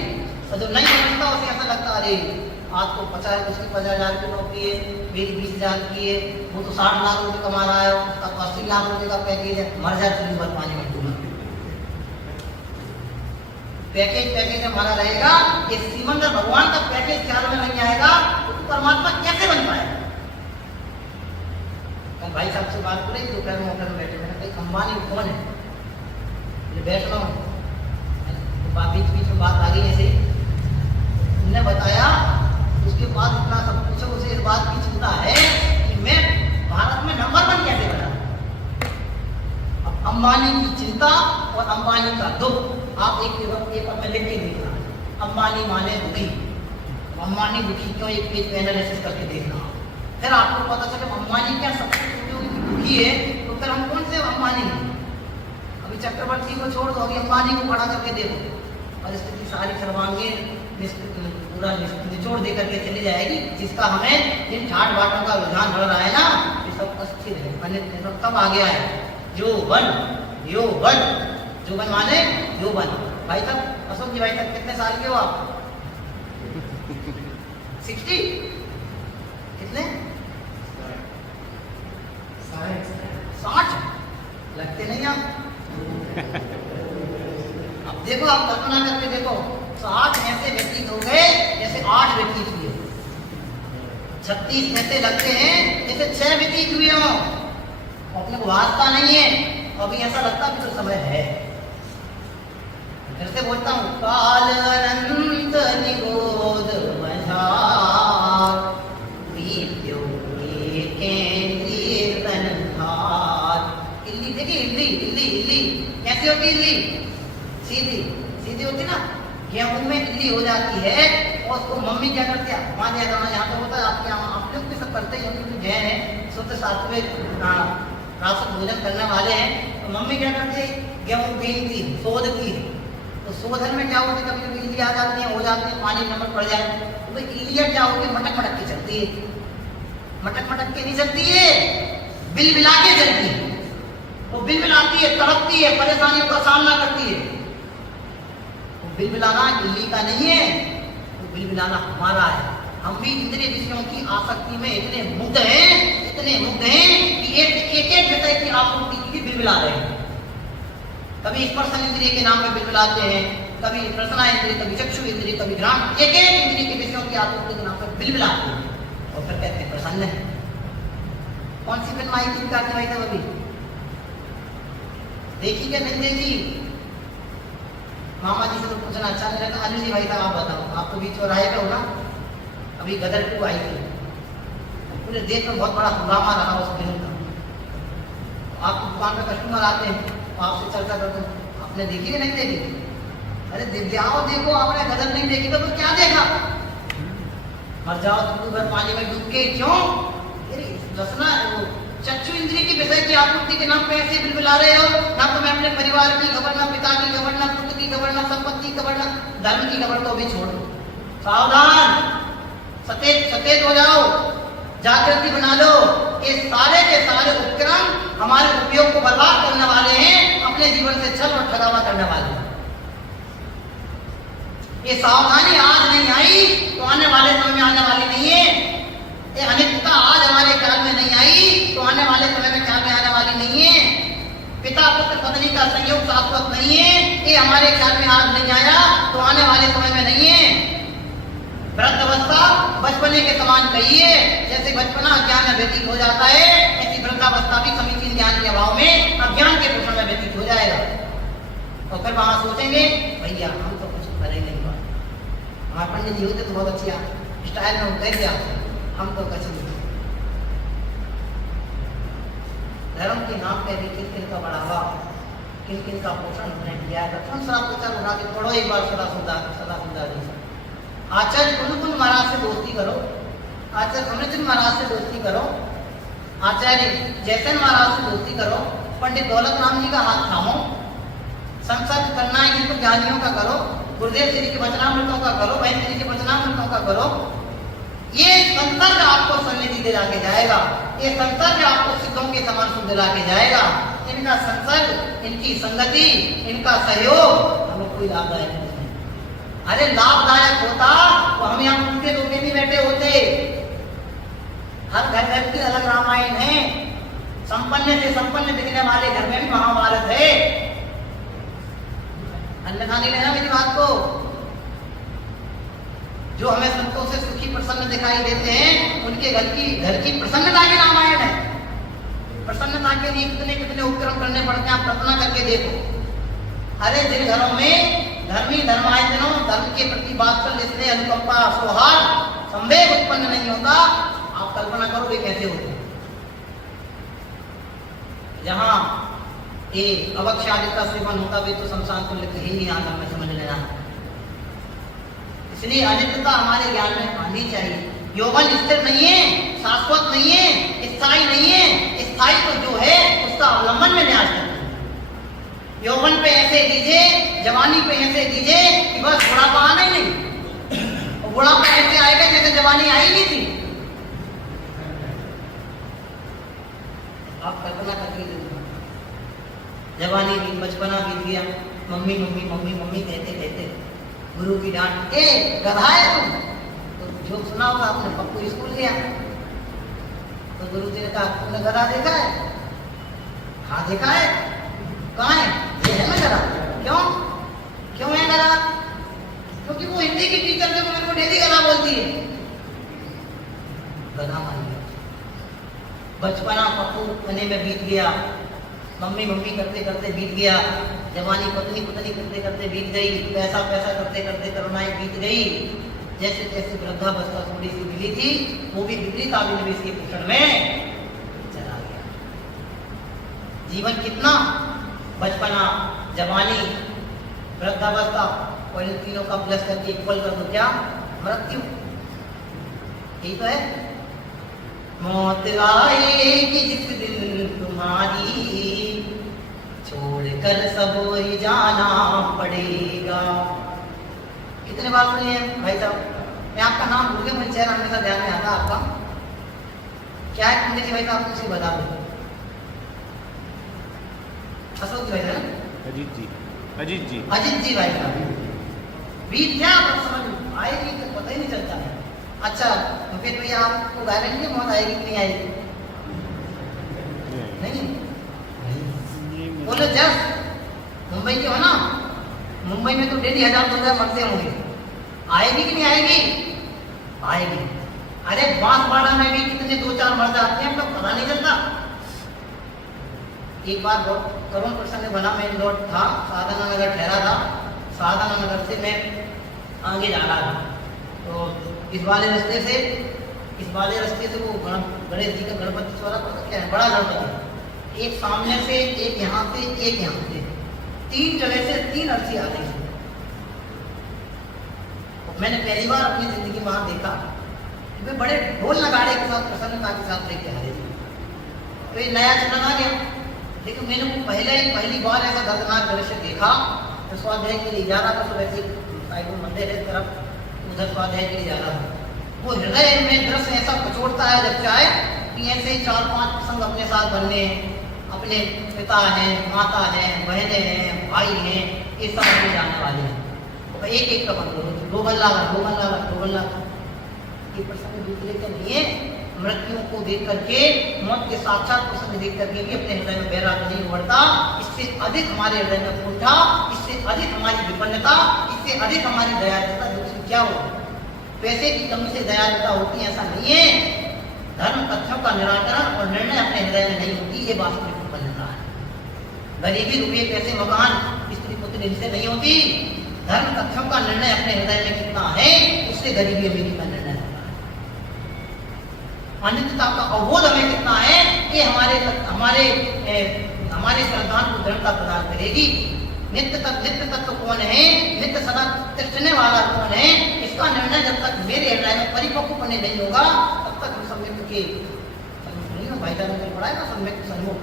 और जो नहीं समझता उसे ऐसा लगता अरे आज तो 50,000 की नौकरी है, मेरी 20,000 की है, वो तो 60 लाख रुपए कमा रहा है, उसका 80 लाख रुपए का पैकेज है, मर जाए चुनी भर पानी में डूबा। पैकेज हमारा रहेगा। ये सिमंदर भगवान का पैकेज ख्याल में नहीं आएगा तो परमात्मा कैसे बन पाएगा? भाई साहब से बात करें दोपहर में बैठे, मैंने कही अंबानी कौन है? बैठ लो, बीच में बात आ गई ऐसे उन्होंने बताया। उसके बाद इतना सब पूछो, उसे इस बात की चिंता है कि मैं भारत में नंबर 1 कैसे बना। अब अंबानी की चिंता और अंबानी का दुख आप एक पेपर में लिख के देखना। अंबानी माने दुखी, अंबानी दुखी क्यों, एक पेज पे एनालिसिस करके देखना। फिर आपको पता चले अंबानी क्या सबसे दुखी है, तो फिर हम कौन से अंबानी हैं? अभी चक्रवर्ती को छोड़ दो, अभी अंबानी को खड़ा करके देखो, परिस्थिति सारी सर्वांगीण पूरा निचोड़ दे करके चली जाएगी। जिसका हमें इन ठाट बाटों का रुझान बढ़ रहा है ना, ये सब अस्थिर है, अनित्य है। कब आ गया है? यौवन माने यौवन। भाई साहब, अशोक जी भाई साहब कितने साल के हो आप? 60? कितने? 60? लगते नहीं आप। अब देखो, आप कल्पना करके देखो, 60 ऐसे व्यतीत हो गए जैसे 8 व्यतीत हुए, 36 ऐसे लगते हैं जैसे 6 व्यतीत हुए हो। अपने को वास्ता नहीं है, अभी ऐसा लगता है तो समय है। फिर से बोलता हूँ, काल अनंत निगोद मझार, प्रीत्यो केंद्रीय तनधार। इल्ली देखिए, इल्ली कैसी होती? इल्ली सीधी होती ना, गेहूं में इल्ली हो जाती है और उसको मम्मी क्या करती है, हमारे यहाँ तो होता है, आपके यहाँ आप लोग भी सब करते हैं, क्योंकि जैन है, शुद्ध सात्विक राष्ट्र भोजन करने वाले हैं। तो मम्मी क्या करती है, गेहूं बीनती, शोधती है। तो शोधन में क्या होती है, कभी कभी इल्ली आ जाती है, हो जाती है, पानी नमक पड़ जाए तो भाई इल्लियाँ क्या होती है, मटक के चलती है। मटक के नहीं चलती है, बिल बिला के चलती है। वो बिल बिलाती है, तड़पती है, परेशानियों का सामना करती है। बिल बिलाना इल्ली का नहीं है, तो बिल बिलाना हमारा है। हम भी इंद्रिय विषयों की आसक्ति में इतने मुग्ध हैं कि एक विषय की आपूर्ति के लिए बिल बिला रहे हैं। कभी स्पर्शन इंद्रिय के नाम पे बिल बिलाते हैं, कभी रसना इंद्रिय, कभी चक्षु इंद्रिय, कभी घ्राण, एक इंद्रिय के विषयों की आपूर्ति के नाम पर बिल बिलाते हैं और फिर कहते हैं प्रसन्न है। कौन सी फिल्म आई थी भाई साहब अभी देखी क्या नहीं देखी? मामा जी से तो पूछना अच्छा नहीं लगा। अनिल जी भाई साहब आप बताओ, आपको भी चौराहे पे होगा, अभी गदर 2 आई थी, पूरे देश में बहुत बड़ा हंगामा रहा उस फिल्म का। आपकी दुकान पे कस्टमर आते हैं, आपसे चर्चा करते हैं, आपने देखी है नहीं देखी? अरे देखो, आपने गदर नहीं देखी तो क्या देखा? मर जाओ तुम भर पानी में डूब के। क्यों? रसना वो चक्षु इंद्रिय की विषय की आपूर्ति के नाम पे ऐसे बिलबिला रहे हो। ना तो मैं अपने परिवार की खबर, ना पिता की खबर, ना पुत्र की खबर, ना संपत्ति की खबर, ना धर्म की खबर, तो भी छोड़ दो। सावधान, सचेत हो जाओ, जागृति बना लो। ये सारे के सारे उपक्रम हमारे उपयोग को बर्बाद करने वाले हैं, अपने जीवन से छल और ठगावा करने वाले हैं। ये सावधानी आज नहीं आई तो आने वाले समय में आने वाली नहीं है। ये अनित्यता आज हमारे ख्याल में नहीं आई तो आने वाले समय में ख्याल में आने वाली नहीं है। पिता पुत्र पत्नी का संयोग शाश्वत नहीं है, ये हमारे ख्याल में आज नहीं आया तो आने वाले समय में नहीं है। वृद्धावस्था बचपने के समान कहिए, जैसे बचपना अज्ञान में व्यतीत हो जाता है, ऐसी वृद्धावस्था भी समीचीन ज्ञान के अभाव में अज्ञान के पोषण में व्यतीत हो जाएगा। तो फिर वहां सोचेंगे भैया हम तो कुछ करे नहीं, हमारे पंडित जी होते तो बहुत अच्छी स्टाइल में कह दिया, हम तो कुछ नहीं। धर्म के नाम पे भी किन किन का बढ़ावा, किन किन का पोषण उन्होंने किया है। कौन सा प्रचार उठा के पढ़ो एक बार सदा सुंदर जी। आचार्य कुलकुल महाराज से दोस्ती करो, आचार्य अमृतचंद महाराज से दोस्ती करो, आचार्य जयसेन महाराज से दोस्ती करो, पंडित दौलत राम जी का हाथ थामो, संसर्ग करना है जिनको ज्ञानियों का करो, गुरुदेव श्री के वचनामृतों का करो, बहन श्री के वचनामृतों का करो। ये संसर्ग आपको सन्निधि दिला के जाएगा, ये संसर्ग आपको सिद्धों के समान शुद्ध दिला के जाएगा। इनका संसर्ग, इनकी संगति, इनका सहयोग हमें कोई लाभदायक नहीं। अरे लाभदायक होता तो हम यहाँ उनके लोग नहीं बैठे होते। हर घर घर की अलग रामायण है। संपन्न से संपन्न दिखने वाले घर में भी महाभारत है। अन्यथा नहीं लेना मेरी बात को। जो हमें संतों से सुखी प्रसन्न दिखाई देते हैं उनके घर की प्रसन्नता की रामायण है। प्रसन्नता के लिए कितने कितने उपक्रम करने पड़ते हैं, आप कल्पना करके देखो। अरे जिन घरों में धर्मी धर्मायतनों धर्म के प्रति बात कर लेते अनुकंपा सौहार्द संवेग उत्पन्न नहीं होता, आप कल्पना करो ये कैसे होते हैं। जहां ये अवक्षादिता सेवन होता भी तो संसार को लिख ही नहीं आता, मैं समझ लेना। इसलिए अनित्यता हमारे ज्ञान में आनी चाहिए। यौवन स्थिर नहीं है, शाश्वत नहीं है, स्थायी नहीं है। स्थायी तो जो है उसका अवलंबन में न्यास करते हैं। यौवन पे ऐसे दीजिए, जवानी पे ऐसे दीजिए कि बस बुढ़ापा आना ही नहीं। और बुढ़ापा ऐसे आएगा जैसे जवानी आई नहीं थी। आप कल्पना करके जवानी भी बचपना बीत गया, मम्मी मम्मी मम्मी मम्मी कहते कहते गुरु की डांट, ए गधा है तुम। तो जो सुना होगा आपने, पप्पू स्कूल गया तो गुरु जी ने कहा तुमने गधा देखा है? हाँ देखा है। कहाँ है? ये है ना गधा। क्यों है गधा? क्योंकि वो हिंदी की टीचर जो मेरे को डेली गधा बोलती है। गधा मान गया। बचपना पप्पू बने में बीत गया, मम्मी मम्मी करते करते बीत गया, जवानी पत्नी पत्नी करते करते बीत गई, पैसा पैसा करते करते करुणाएं बीत गई। जैसे जैसे वृद्धावस्था थोड़ी सी मिली थी, वो भी विपरीत अभिनिवेश के पोषण में चला गया। जीवन कितना, बचपना, जवानी, वृद्धावस्था और इन तीनों का प्लस करके इक्वल कर दो क्या? मृत्यु। यही तो है। मौत आएगी जिस दिन तुम्हारी, छोड़कर सब ही जाना पड़ेगा। कितने बार सुनिए भाई साहब? मैं आपका नाम भूल गया, मुझे चेहरा हमेशा ध्यान में आता आपका क्या है? पंडित जी भाई साहब तुझे बता दो। अशोक जी भाई साहब, अजीत जी भाई साहब। बीत गया पर समझ आएगी तो पता ही नहीं चलता है। अच्छा तो फिर भैया आपको गारंटी मौत आएगी कि नहीं आएगी? नहीं बोले जस्ट मुंबई के हो ना, मुंबई में तो डेली 1000-2000 मरते होंगे। आएगी कि नहीं आएगी? आएगी। अरे बांसवाड़ा में भी कितने 2-4 मर जाते हैं तो पता नहीं चलता। एक बार करुण प्रसन्न बना में इंदौर था, साधना नगर ठहरा था। साधना नगर से मैं आगे जा रहा था तो इस वाले रास्ते से वो गणेश जी का गणपति चौरा पर क्या है, बड़ा गणपति, एक सामने से, एक यहाँ से, एक यहाँ से, 3 जगह से 3 अर्सी आ गई। मैंने पहली बार अपनी जिंदगी में वहां देखा, वे बड़े ढोल नगाड़े के साथ प्रसन्नता के साथ लेके आ रहे थे। तो ये नया चलन आ गया। लेकिन मैंने पहली बार ऐसा दर्दनाक दृश्य देखा। तो स्वाध्याय के लिए जा रहा था, तो वैसे साइड में मंदिर है तरफ, उधर स्वाध्याय के लिए जा रहा था। वो हृदय में दृश्य ऐसा कचोड़ता है जब चाहे कि ऐसे 4-5 प्रसंग अपने साथ बनने हैं। अपने पिता हैं, माता हैं, बहनें हैं, भाई हैं, ये सब अपने जाने वाले हैं। तो एक का बंद करो, 2 गल्ला ये प्रसंग दूसरे का नहीं है। मृत्यु को देख करके, मौत के साक्षात प्रसंग देख करके भी अपने हृदय में बैराग नहीं उमड़ता। इससे अधिक हमारे हृदय में कुंठा, इससे अधिक हमारी विपन्नता, इससे अधिक हमारी दयालुता दूसरी क्या हो? पैसे की कमी से दयालुता होती है ऐसा नहीं है। धर्म तथ्यों का निराकरण और निर्णय अपने हृदय में नहीं होती, ये वास्तविक विपन्नता है। गरीबी, रुपये, पैसे, मकान, स्त्री पुत्र इनसे नहीं होती। धर्म तथ्यों का निर्णय अपने हृदय में कितना है, उससे गरीबी अमीरी का निर्णय होता है। अनित्यता का अवबोध हमें कितना है, ये हमारे श्रद्धान को दृढ़ता प्रदान करेगी। नित्य तत्व कौन है, नित्य सदा तिष्ठने वाला कौन है, इसका निर्णय जब तक मेरे हृदय में परिपक्व होने नहीं होगा तब तक हम सम्यक के नहीं हो। भाई साहब ने पढ़ा है ना, सम्यक सन्मुख।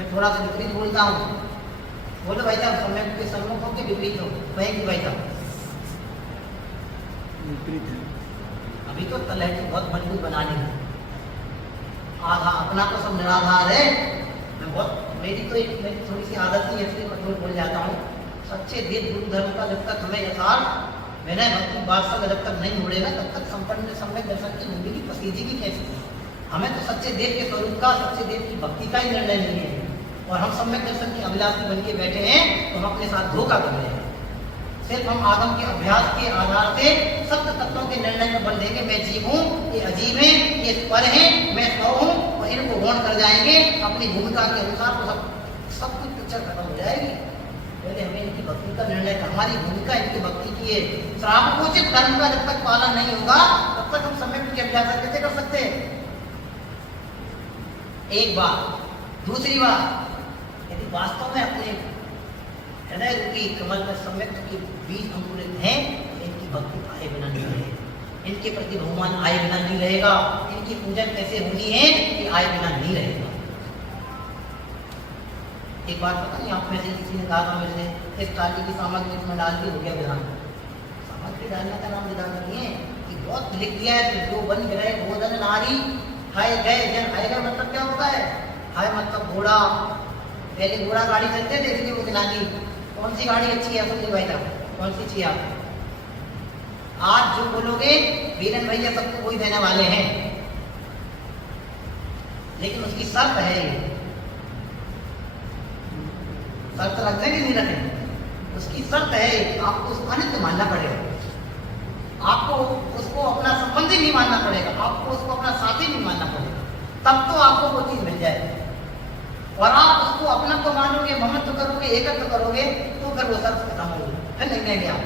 मैं थोड़ा सा विपरीत बोलता हूँ, बोलो भाई साहब, सम्यक के सम्मुख हो के विपरीत हो, कहेंगे भाई साहब विपरीत है। अभी तो तलहटी बहुत मजबूत बनानी है, आधा अपना तो सब निराधार है। मैं बहुत मेरी थोड़ी सी आदत ही ऐसे कठोर बोल जाता हूँ। सच्चे देव गुरु धर्म का जब तक हमें यथार्थ मैंने भक्ति बादशाह जब तक नहीं उड़ेगा तब तक संपन्न सम्यक दर्शन की जिंदगी पसीजेगी कैसे? हमें तो सच्चे देव के स्वरूप का, सच्चे देव की भक्ति का ही निर्णय नहीं है, और हम सम्यक दर्शन की अभिलाषी बन के बैठे हैं तो हम अपने साथ धोखा कर रहे हैं। सिर्फ हम आगम के अभ्यास के आधार से सत्य तत्वों के निर्णय में बल देंगे, मैं जीव हूँ, ये अजीब है, ये पर है, मैं स्व हूँ, और इनको गौण कर जाएंगे अपनी भूमिका के अनुसार, तो सब कुछ पिक्चर खत्म हो जाएगी। पहले हमें इनकी भक्ति का निर्णय कर, हमारी भूमिका इनकी भक्ति की है। श्रावकोचित धर्म का जब तक पालन नहीं होगा तब तक हम सम्यक की अभ्यास कैसे कर सकते हैं? एक बात। दूसरी बात, यदि वास्तव में अपने हृदय रूपी कमल पर सम्यक के बीज अंकुरित हैं, इनकी भक्ति आए बिना नहीं रहेगी, इनके प्रति बहुमान आए बिना नहीं रहेगा, इनकी पूजन कैसे होनी है कि आए बिना नहीं रहेगा। एक बात पता नहीं, आप में से किसी ने कहा था मुझे, इस टाली की सामग्री इसमें डाल दी, हो गया विधान। सामग्री डालने का नाम विधान नहीं है कि बहुत लिख दिया है, जो बन गए गोधन नारी हाय गए जन, हाय गए मतलब क्या होता है? हाय मतलब घोड़ा, पहले घोड़ा गाड़ी चलते थे, देखिए वो दिलानी कौन सी गाड़ी अच्छी है, समझे भाई साहब, कौन सी चाहिए आपको? आज जो बोलोगे वीरन भैया सबको वही देने वाले हैं, लेकिन उसकी शर्त है, शर्त रख देंगे नहीं रखेंगे, उसकी शर्त है आपको उसको अनित्य मानना पड़ेगा, आपको उसको अपना संबंधी नहीं मानना पड़ेगा, आपको उसको अपना साथी नहीं मानना पड़ेगा, तब तो आपको वो चीज मिल जाएगी। और आप उसको अपना तो मानोगे, ममत्व करोगे, एकत्र करोगे, तो फिर वो शर्त खत्म होगी, फिर नहीं देंगे आप।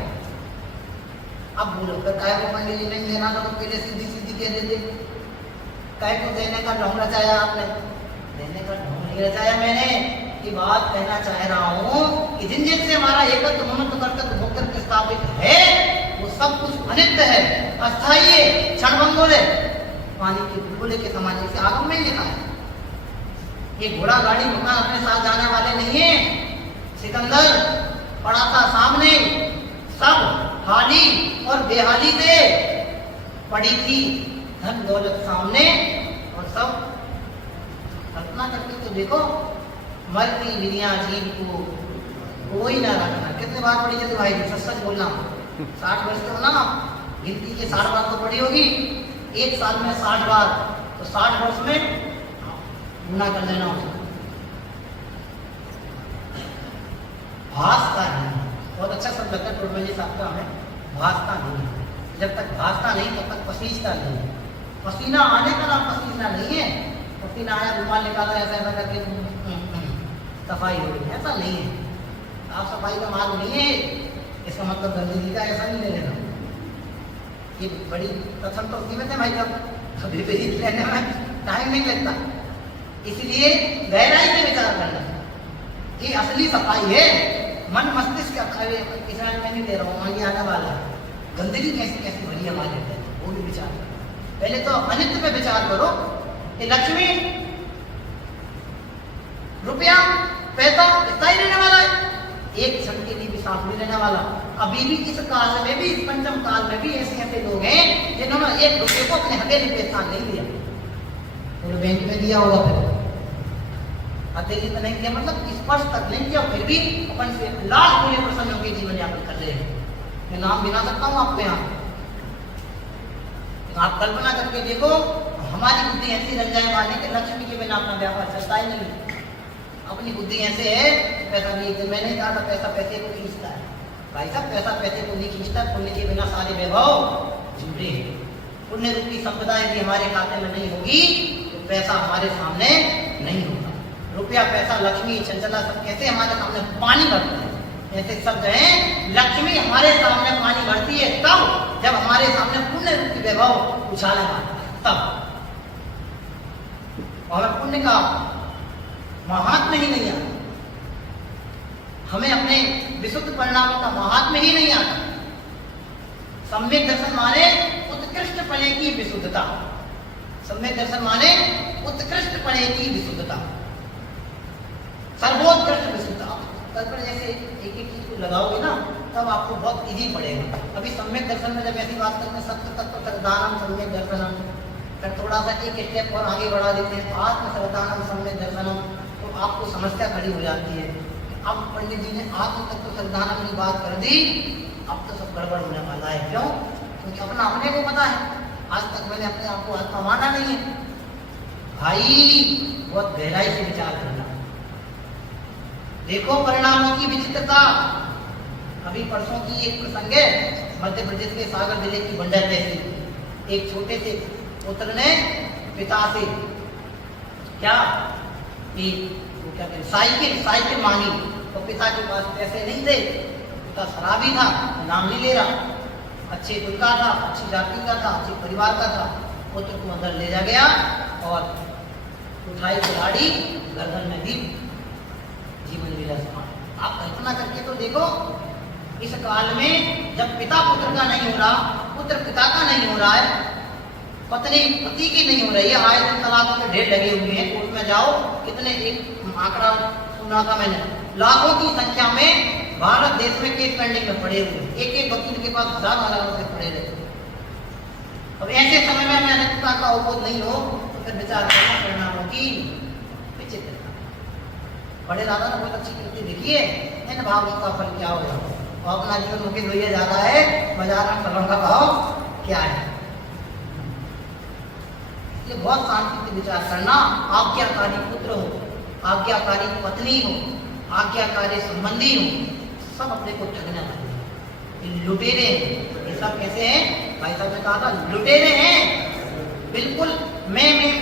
अब बोलो फिर काय को पंडित जी नहीं देना था तो पहले सीधी सीधी कह देते, काय को देने का ढोंग रचाया आपने? देने का ढोंग नहीं रचाया मैंने, की बात कहना चाह रहा हूँ कि जिन जिनसे हमारा एकत्व ममत्व कर्तव्य भोक्तव्य स्थापित है वो सब कुछ अनित्य है, अस्थायी है, क्षणभंगुर है, पानी के बुलबुले के समान, जैसे आगम में लिखा है। ये घोड़ा गाड़ी मकान अपने साथ जाने वाले नहीं है। सिकंदर पड़ा था सामने, सब हाली और बेहाली से पड़ी थी धन दौलत सामने, और सब कल्पना करके तो देखो, मरती विधियां जीव को कोई ना रखना। कितने बार पढ़ी जाती भाई, सच सच बोलना, 60 वर्ष के हो ना, गिनती के 60 बार तो पढ़ी होगी, एक साल में 60 बार, तो 60 वर्ष में गुना कर देना उसको। भासता नहीं, बहुत अच्छा सब लगता है टोटल जी साहब का, हमें भासता नहीं, जब तक भासता नहीं तब तक पसीजता नहीं। पसीना आने का नाम पसीना नहीं है, पसीना आया रुमाल निकाला ऐसा ऐसा करके सफाई हो गई, ऐसा नहीं है। साफ सफाई का मार्ग नहीं है, इसका मतलब गंदगी का ऐसा नहीं ले लेना। ये बड़ी कथन तो कीमत है भाई साहब, कभी भी लेने में टाइम नहीं लगता, इसलिए गहराई से विचार करना कि असली सफाई है मन मस्तिष्क का। इसराइल में नहीं दे रहा हूँ, आगे आने वाला है, गंदगी कैसी कैसी भरी हमारे अंदर, वो भी विचार करो। पहले तो अनित्य पे विचार करो कि लक्ष्मी रुपया पैसा स्थायी रहने वाला है, एक क्षण के लिए भी साथ नहीं रहने वाला। अभी भी इस काल में भी, इस पंचम काल में भी ऐसे ऐसे लोग हैं जिन्होंने एक रुपये को अपने हथेली पे स्थान नहीं दिया, तो बैंक में दिया होगा, फिर हथेली तो नहीं दिया, मतलब स्पर्श तक नहीं किया, फिर भी अपन से लाख पूरे प्रसन्न होकर जीवन यापन कर रहे हैं। मैं नाम गिना सकता हूँ आपको यहाँ, आप कल्पना करके देखो, हमारी बुद्धि ऐसी रंग जाए माने कि लक्ष्मी के बिना अपना व्यापार चलता ही नहीं। अपनी बुद्धि ऐसे है, पैसा नहीं, मैंने कहा था पैसा पैसे को खींचता है, भाई साहब पैसा पैसे को नहीं खींचता, पुण्य के बिना सारे वैभव झूठे हैं। पुण्य रूपी संपदा यदि हमारे खाते में नहीं होगी तो पैसा हमारे सामने नहीं होगा। रुपया पैसा लक्ष्मी चंचला सब कैसे हमारे सामने पानी भरता है, ऐसे शब्द हैं, लक्ष्मी हमारे सामने पानी भरती है तब जब हमारे सामने पुण्य रूपी वैभव उछाला मारता है, तब। और पुण्य का महात्म्य ही नहीं आता, हमें अपने विशुद्ध परिणामों का महात्म्य ही नहीं आता। सम्यक दर्शन माने उत्कृष्ट पने की विशुद्धता, सम्यक दर्शन माने उत्कृष्ट पने की विशुद्धता। सर्वोत्कृष्ट विशुद्धता। कल पर जैसे एक एक चीज को लगाओगे ना तब आपको बहुत इजी पड़ेगा। अभी सम्यक दर्शन में जब ऐसी बात करते हैं सत्य तत्व श्रद्धानम सम्यक दर्शनम, फिर थोड़ा सा एक स्टेप और आगे बढ़ा देते हैं आत्म श्रद्धानम सम्यक दर्शनम, तो आपको समस्या खड़ी हो जाती है। अब पंडित जी ने आत्म तत्व श्रद्धानम की बात कर दी, अब तो सब गड़बड़ होने वाला है। क्यों? क्योंकि अपना अपने को पता है, आज तक मैंने अपने आप को आत्मा माना नहीं है। भाई बहुत गहराई से विचार करना। देखो परिणामों की विचित्रता। अभी परसों की एक प्रसंग है, मध्य प्रदेश के सागर जिले की बंडर तहसील, एक छोटे से पुत्र ने पिता से क्या क्या कहते साइकिल मांगी, तो पिता के पास पैसे नहीं थे, पिता शराबी था, नाम नहीं ले रहा, अच्छे कुल का था, अच्छी जाति का था, अच्छे परिवार का था। पुत्र को अंदर ले जा गया और उठाई कुल्हाड़ी, गर्दन में दी, जीवन लीला समाप्त। आप कल्पना करके तो देखो, इस काल में जब पिता पुत्र का नहीं हो रहा, पुत्र पिता का नहीं हो रहा है, पत्नी पति की नहीं हो रही है, आए दिन तलाकों के ढेर लगे हुए हैं। कोर्ट में जाओ, कितने एक आंकड़ा सुना था मैंने, लाखों की संख्या में भारत देश में केस पेंडिंग में पड़े हुए, एक एक वकील के पास हजार रुपए पड़े रहते। अब ऐसे समय में अनैतिकता का अवबोध नहीं हो तो फिर विचार करना परिणामों की विचित्रता। बड़े दादा ने बहुत अच्छी कृति लिखी है, इन भावों का फल क्या होगा, और अपना जीवन मुख्य धोया जाता है, बाजार में फलों का भाव क्या है। ये बहुत शांति से विचार करना। आज्ञाकारी पुत्र हो, आज्ञाकारी पत्नी हो, आज्ञाकारी संबंधी हो, सब अपने को ठगने वाले लुटेरे हैं। ये सब कैसे हैं? भाई साहब ने कहा था लुटेरे हैं, बिल्कुल मैं मेरा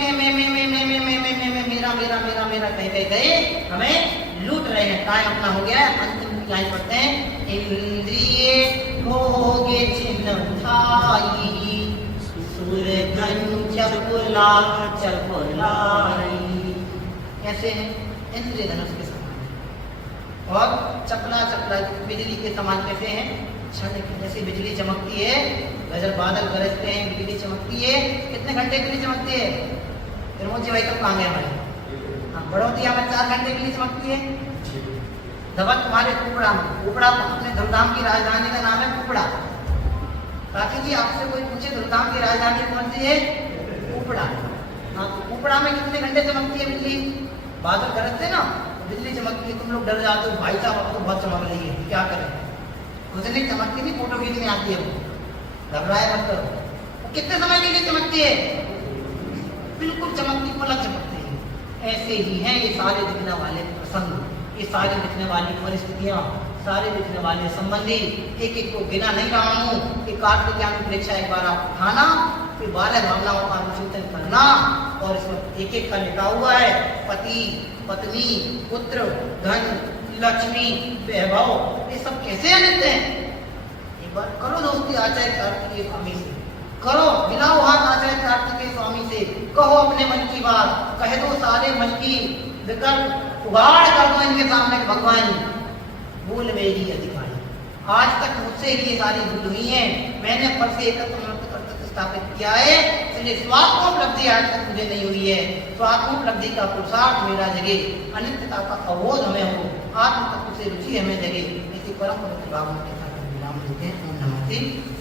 कहे हमें लूट रहे हैं। टाइम अपना हो गया है, अंतिम लाइन पढ़ते हैं। इंद्रिय भोगे चिन्ह उठाई, सुर चपला चपलाई। कैसे है? इंद्रिय धनुष के समान और चपला चपला बिजली के समान। कैसे हैं? क्षण की जैसे बिजली चमकती है, गजर बादल गरजते हैं, बिजली चमकती है। कितने घंटे के लिए चमकती है? फिर भाई कब कहाँ गए हमारे? बढ़ोतिया में 4 घंटे के लिए चमकती है। दबक तुम्हारे कुपड़ा में, कुपड़ा अपने धूमधाम की राजधानी का नाम है कुपड़ा। राखी जी आपसे कोई पूछे धूमधाम की राजधानी कौन सी है? कुपड़ा। हाँ, तो कुपड़ा में कितने घंटे चमकती है बिजली? बादल गरजते ना, बिजली चमकती है, तुम लोग डर जाते हो, भाई साहब अब तो बहुत चमक रही है, क्या करें? मुझे नहीं चमकती, नहीं फोटो खींचने आती है वो, घबराए मत करो। वो कितने समय के लिए चमकती है? बिल्कुल चमकती, पलक चमकती है। ऐसे ही हैं ये सारे दिखने वाले प्रसंग, ये सारी दिखने वाली परिस्थितियां, सारे दिखने वाले संबंधी। एक एक को गिना नहीं रहा हूँ कि कार्तिक ज्ञान परीक्षा एक बार आप उठाना, फिर 12 भावनाओं का अनुचिंतन करना, और इसमें एक एक का लिखा हुआ है। पति, पत्नी, पुत्र, धन, लक्ष्मी, वैभव, ये सब कैसे अनित्य हैं? एक बार करो दोस्ती आचार्य कार्तिकेय स्वामी से, करो, मिलाओ हाथ आचार्य कार्तिकेय स्वामी से, कहो अपने मन की बात, कह दो सारे मन की विकल्प, उगाड़ कर दो इनके सामने भगवान, भूल मेरी अधिकारी। आज तक मुझसे ये सारी भूल हुई है, मैंने पर से एकत्र स्थापित किया है, इसलिए स्वात्मोपलब्धि आज तक मुझे नहीं हुई है। स्वात्मोपलब्धि का पुरुषार्थ मेरा जगे, अनित्यता का अवबोध हमें हो, आत्म तत्व से रुचि हमें जगे। इसी परम पवित्र भावना के साथ विराम देते हैं। ओम नमः शिवाय।